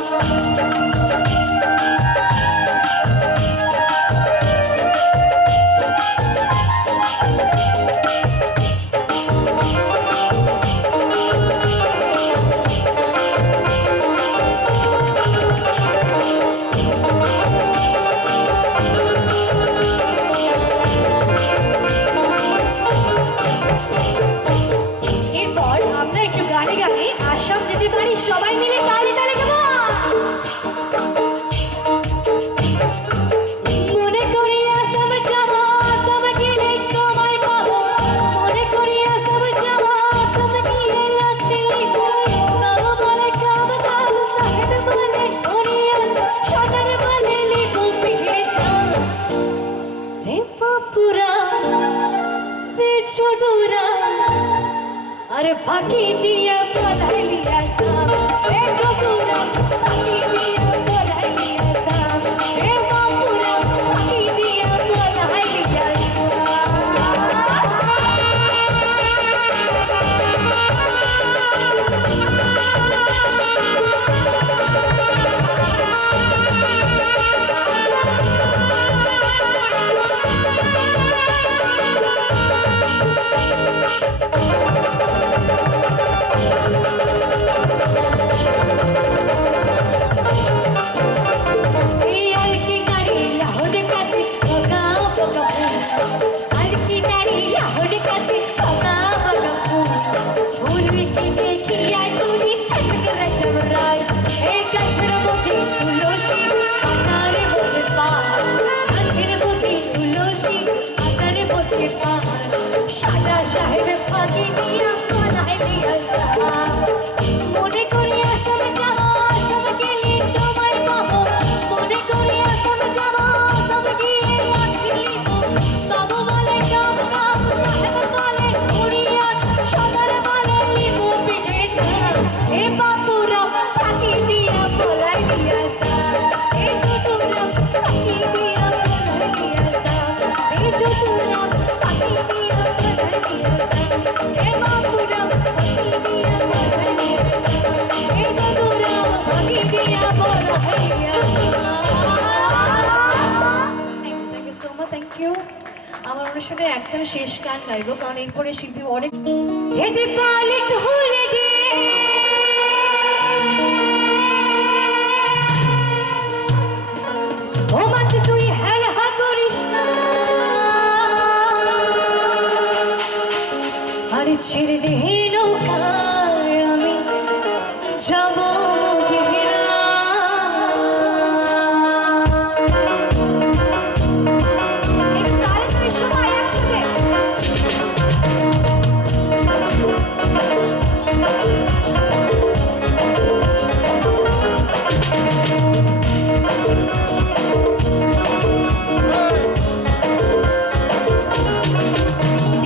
এরপর আমরা একটু গানে গানে আসাম যেতে পারি সবাই মিলে তালে তালে গাবো মনে করি আসাম যাবো আসাম গেলে তোমায় পাবো মনে করি আসাম যাবো আসাম গেলে রাত্রি বাবা বলে কাম কাম সাহেব বলে ওরিয়া সদর বলে লিখো পিঠে চাম রে বাপুরা রে চোদুরা अरे फाकी दिया पढ़ाई लिया साम ए जोगुरा फाकी दिया पढ़ाई लिया साम ए बापुरा फाकी दिया पढ़ाई लिया এই আলকি নারী লাহোর কাছে পোকা পোকা আলকি নারী লাহোর কাছে পোকা পোকা ফুল কি দেখিয়া চুরি করে চমরাই এই গাছের মধ্যে তুলসী পাতারে মধ্যে পান গাছের মধ্যে তুলসী পাতারে মধ্যে পান সাদা সাহেব ফাঁকি দিয়া পালাই দিয়া মনে করি আসাম যাবো আসাম গেলে তোমায় পাবো মনে করি আসাম যাবো আসাম গিয়ে রাত্রি বাবু বলে কাম কাম সাহেব বলে উড়িয়া সদর বলে লিবু পিঠে চাল এ বাপুরা ফাঁকি দিয়া পলাই দিয়া এ চতুরা ফাঁকি দিয়া পলাই দিয়া এ চতুরা ফাঁকি দিয়া পলাই দিয়া এ বাপুরা ফাঁকি দিয়া পলাই দিয়া এ চতুরা ফাঁকি দিয়া পলাই দিয়া thank you so much thank you আমার অনুষ্ঠানের একদম শেষ গান গাইবো কারণ এরপরে শিল্পী অনেক হেদে পালিত হলে দে ও মাছ তুই হেলহা করিস না আরে ছেড়ে দে নৌকায় আমি যাবো গেরা সবাই একসাথে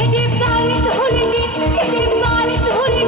এতে পালিত হলে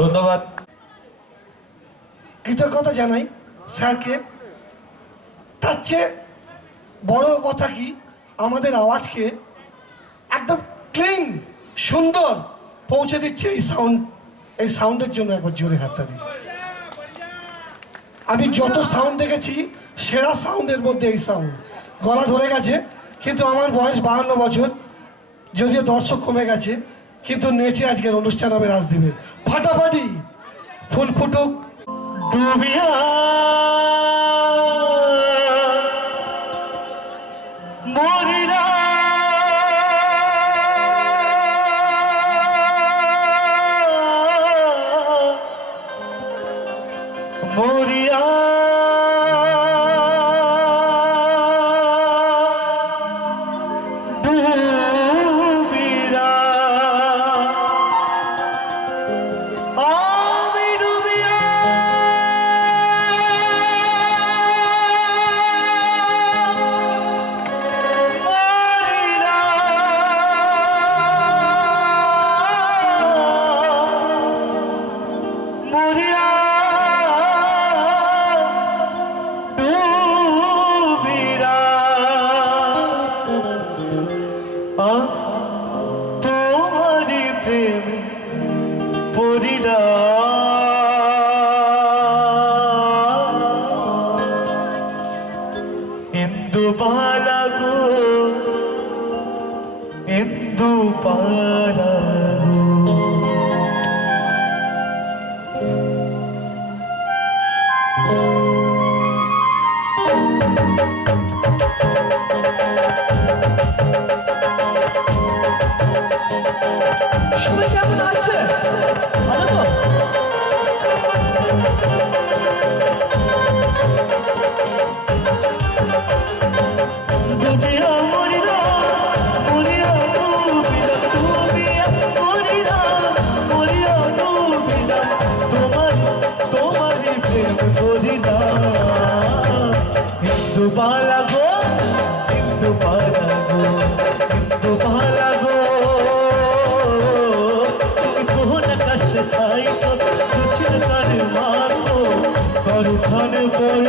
ধন্যবাদ। কৃতজ্ঞতা জানাই স্যারকে। তার চেয়ে বড় কথা কি, আমাদের আওয়াজকে একদম ক্লিন সুন্দর পৌঁছে দিচ্ছে এই সাউন্ডের জন্য একবার জোরে হাততালি। আমি যত সাউন্ড দেখেছি সেরা সাউন্ডের মধ্যে এই সাউন্ড। গলা ধরে গেছে, কিন্তু আমার বয়স 52 বছর, যদিও দর্শক কমে গেছে, কিন্তু নেচে আজকের অনুষ্ঠান হবে রাজদীপের। ফাটাফাটি ফুল ফুটুক। ডুবিয়া মরিরা মরিয়া ডুবিরা আমি ডুবিয়া মরিরা মরিয়া ডুবিরা তোমারি প্রেমে পড়িলা ইন্দু বালা গো ইন্দু পালা সবাই কেমন আছে? ভালো তো? ডুবিয়া মরিরা মরিয়া ডুবিয়া ডুবিয়া মরিরা মরিয়া ডুবিয়া তোমারি প্রেম করিলা ইন্দু বালা গো ইন্দু বালা গো ইন্দু বালা গো তুমি কোন কাশ তাই তো কুছ কর মাগো কর ধন বড়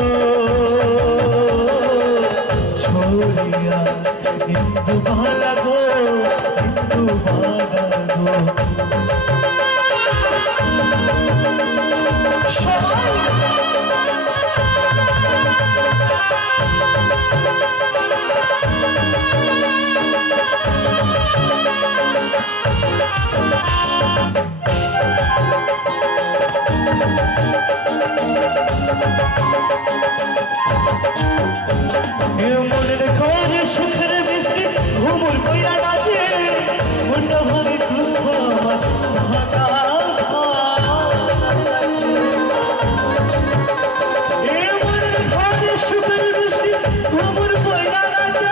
छोड़िया इंदु बाला गो इंदु बाला गो মনের ঘরে সুখের বৃষ্টি ভাঙে দুঃখ আমার ভাঙা এ মনের ভাঙে সুখের বৃষ্টি ঘুমুর বইনা গেছে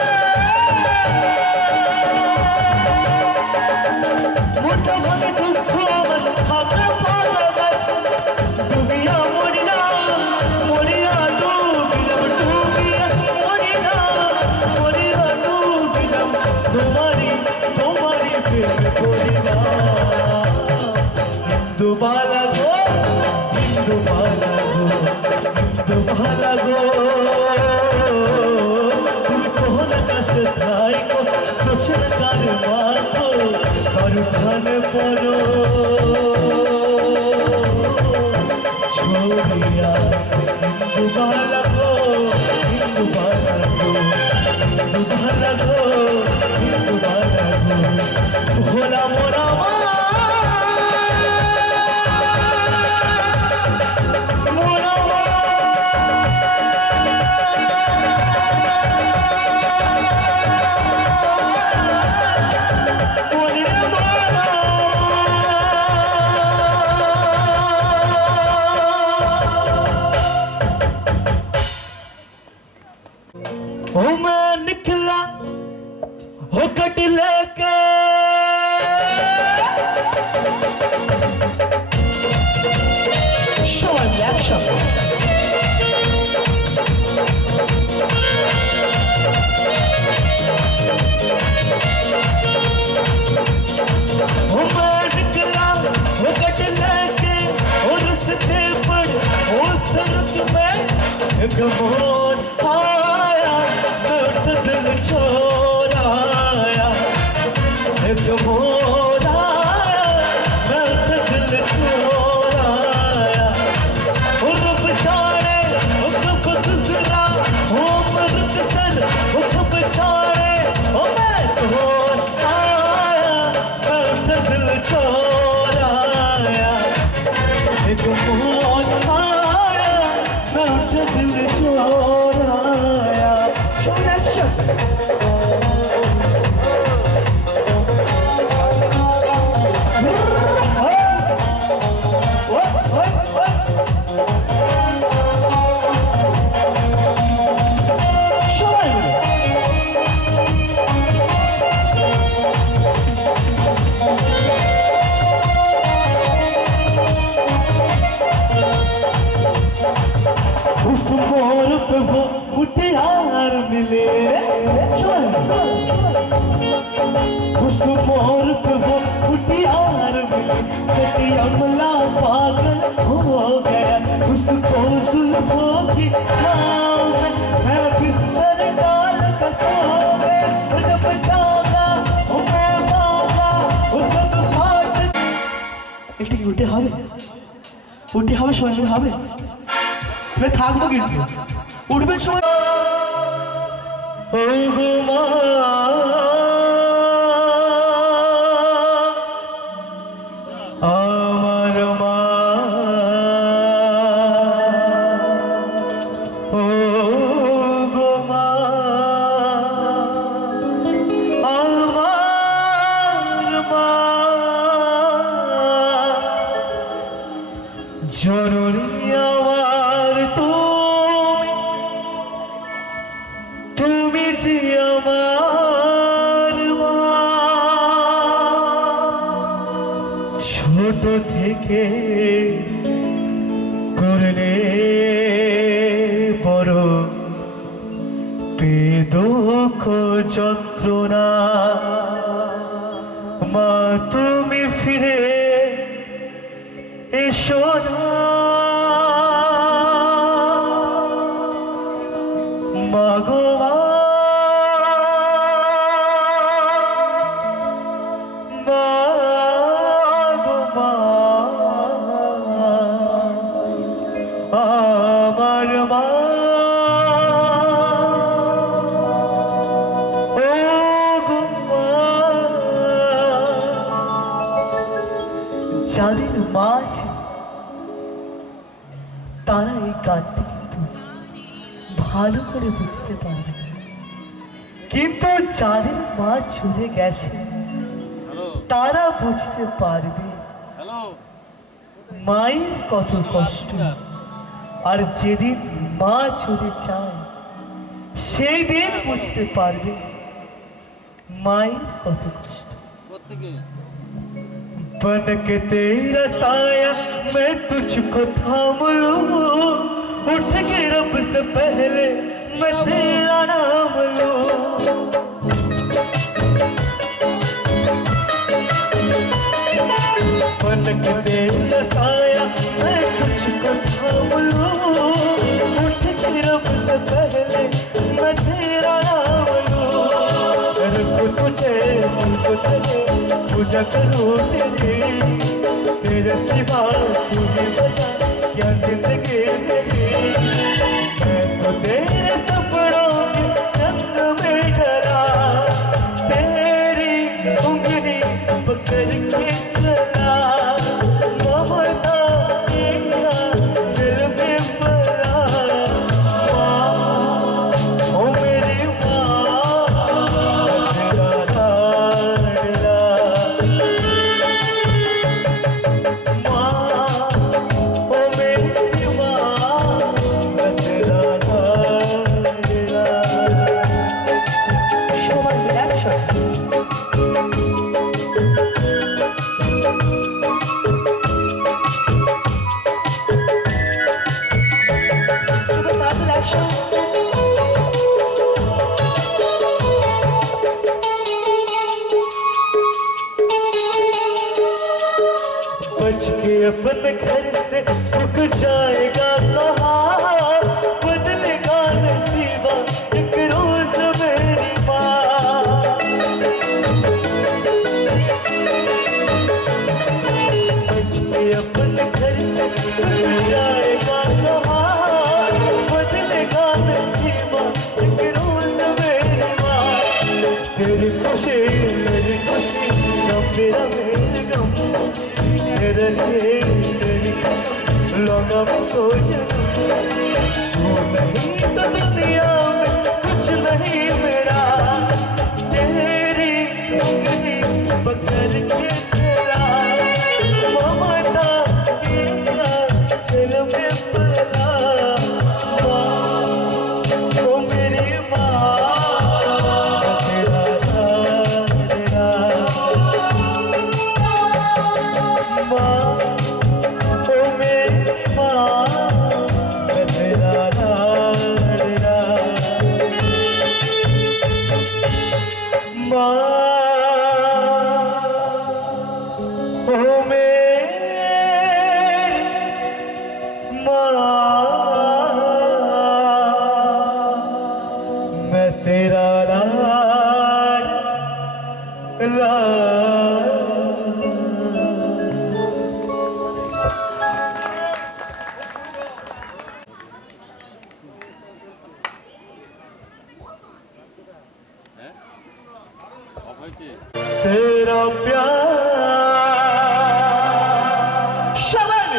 মোটা ভাঙে দুঃখ আমার ভাঙা পাওয়া গেছে ডুবিয়া মরিয়া মরিয়া ডুবিলাম ডুবিয়া মরিয়া মরিয়া ডুবিলাম তোমারি তোমারি প্রেম করিয়া হিন্দু বালা গো হিন্দু বালা গো হিন্দু বালা গো তুমি কোন কাছে থাই গো কোছে কার মাখো কার ধান পড়ো छोड़िया हिंदू बाला गो हिंदू बाला गो हिंदू बाला गो हिंदू बाला गो भोला मोरा मोरा ओ मैं निकला हो कट लेके शो एंड एक्शन ओ मैं निकला हो कट लेके और रस्ते पर ओ सड़क में एक मोड़ आया मैं दिल छोड़ाया एक मोड़ आया मैं दिल छोड़ाया और बेचारे वो कब गुजरा हो मर्द सर वो कब बेचारे ओ मैं छोड़ आया मैं दिल छोड़ाया एक मोड़ आया मैं दिल छोड़ाया उस मोर पे वो मुटियार मिले उस मोर पे वो मुटियार मिले कटी अमला पागल हो गया उसको जुल्फों की छाँव में मैं बिस्तर डाल कर सो गया जब जागा वो मैं भागा वो सब फाट একটু কি উঠে হবে সময় হবে থাকবো কিন্তু উঠবেন সময় ও গো মা আমার মা ও গো মা আমার মা জননী আমার তুমি যে আমার মা ছোট থেকে করলে বড় দুঃখ যন্ত্রণা মা তুমি ফিরে এসো না মা গো মা গো মা আমার মা ও গো মা যাদের মাঝ তারা এই গানটি কিন্তু ভালো করে বুঝতে পারবে না। কিন্তু যাদের মা চলে গেছে তারা বুঝতে পারবে মায়ের কত কষ্ট। আর যেদিন মা চলে যায় সেই দিন বুঝতে পারবে माई कत कष्ट। बन के तेरा साया मैं तुझको थाम लूं, उठ के रब से पहले मैं तेरा नाम लूं। बन के तेरा साया मैं तुझको थाम लूं, उठ के रब से पहले मैं तेरा नाम लूं। तुझे पूजा करूं तेरे सिवा तू ही बता क्या जिंदगी मेरी। मैं तो तेरे सपनों के रंग में ढला, तेरी उंगली पकड़ के चला। ममता तेरा दिल में पड़ा, ओ मेरी अपने घर से सुख जाएगा कहाँ, बदलेगा नसीबा एक रोज मेरी माँ। बचके अपने घर से सुख जाएगा कहाँ, बदलेगा नसीबा एक रोज मेरी माँ। तेरी खुशी मेरी खुशी, गम तेरा मेरे गम, तेरे लिए लौंगा में सो जाऊं। तू नहीं तो दुनिया में कुछ नहीं मेरा, तेरी उंगली पकड़ के चला। ममता तेरा चल में पला, ओ मेरी माँ तेरा तेरा माँ। तेरा प्यार शरण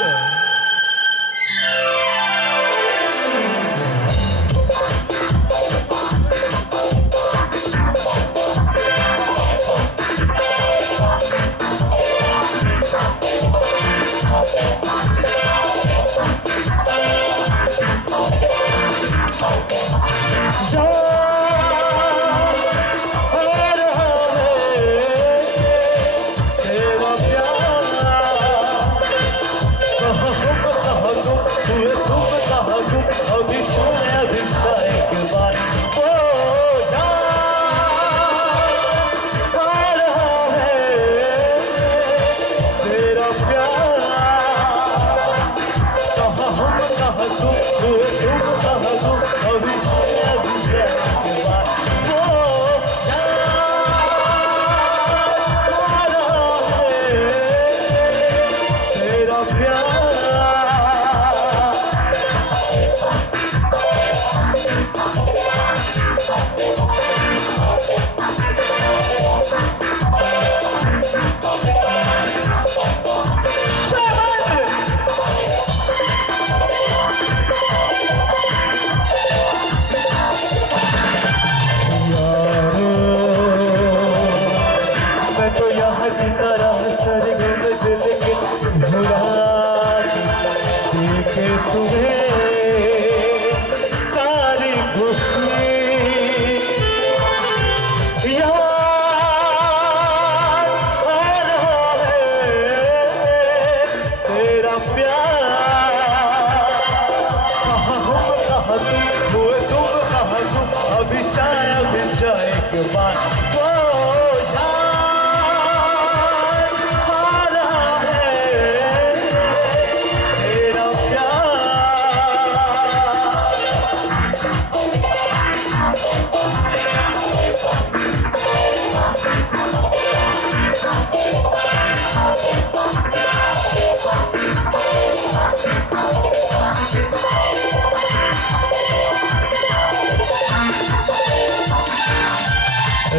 मैं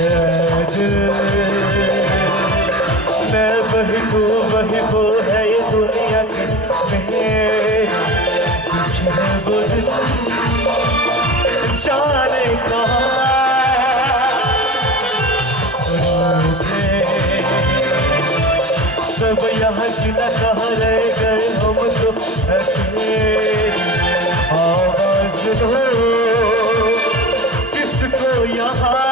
वही तू वही वो है ये दुनिया की तुझे वो दिल जाने कहाँ सब यहाँ जिना कहाँ रह गए हम तो आवाज दो किसको यहाँ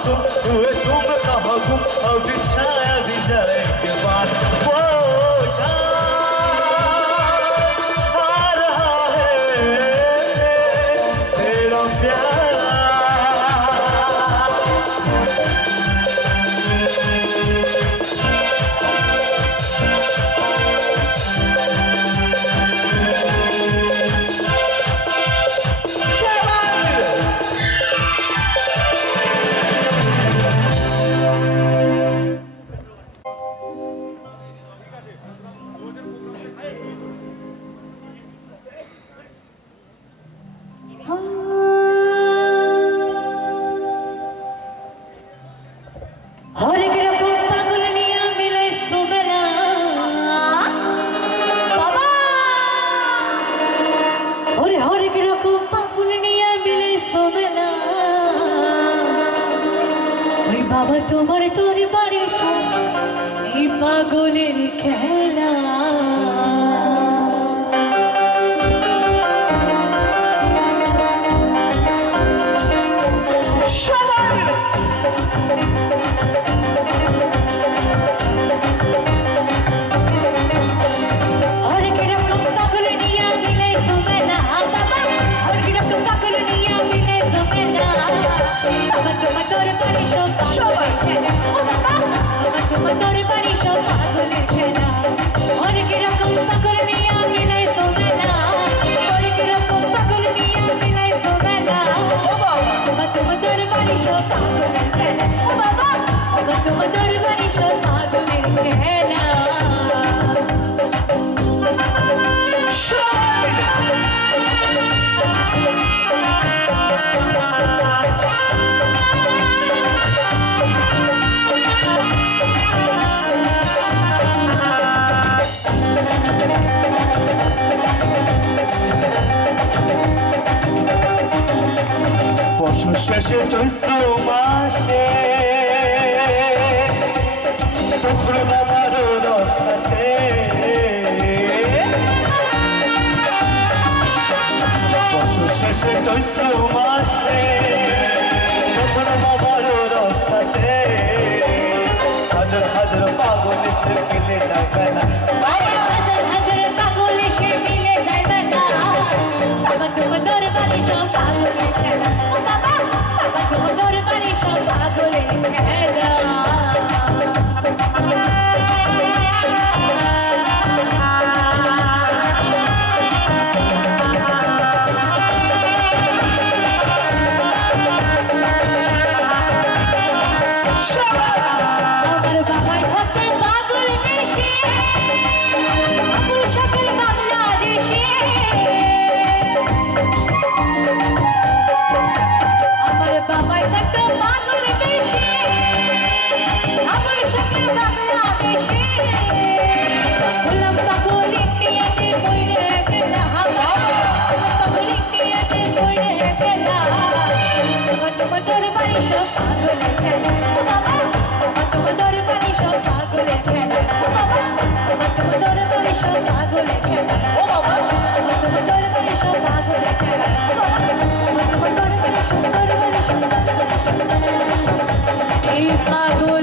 तुम कहाँ गुम अब छाया भी जाएंगे बाद वो याद आ रहा है तेरा प्यार হরেক রকম পাগল নিয়া মিলে সোবেলা বাবা ওরে হরেক রকম পাগল নিয়া মিলে সোবেলা ওই বাবা তোমার তোর বাড়ি এই পাগলের খেলা শেষে চৈত্র মাসে তখন আমার রস আসে বছর শেষে চৈত্র মাসে তখন আমার রস আসে হাজার হাজার পাগল এসে মিলে যাবে না হাজার হাজার পাগল এসে মিলে যাবে না বাবা তোমার দরবারে সব পাগলের খেলা ও বাবা বাবা তোমার দরবারে সব পাগলের খেলা আমার বাবাই থাকতে পাগল বেশি আবুল শাকিল বাংলাদেশে আমার বাবাই থাকতে পাগল বেশি আবুল শাকিল বাংলাদেশে গোলাম পাগল ইন্ডিয়াতে মরে গেল পাগল ইন্ডিয়াতে মরে গেল তোমার দরবারে সব পাগলের খেলা বাবা তোমার দরবারে সব পাগলের খেলা বাবা তোমার দরবারে সব পাগলের খেলা ও বাবা তোমার দরবারে সব পাগলের খেলা তোমার দরবারে সব এই পাগল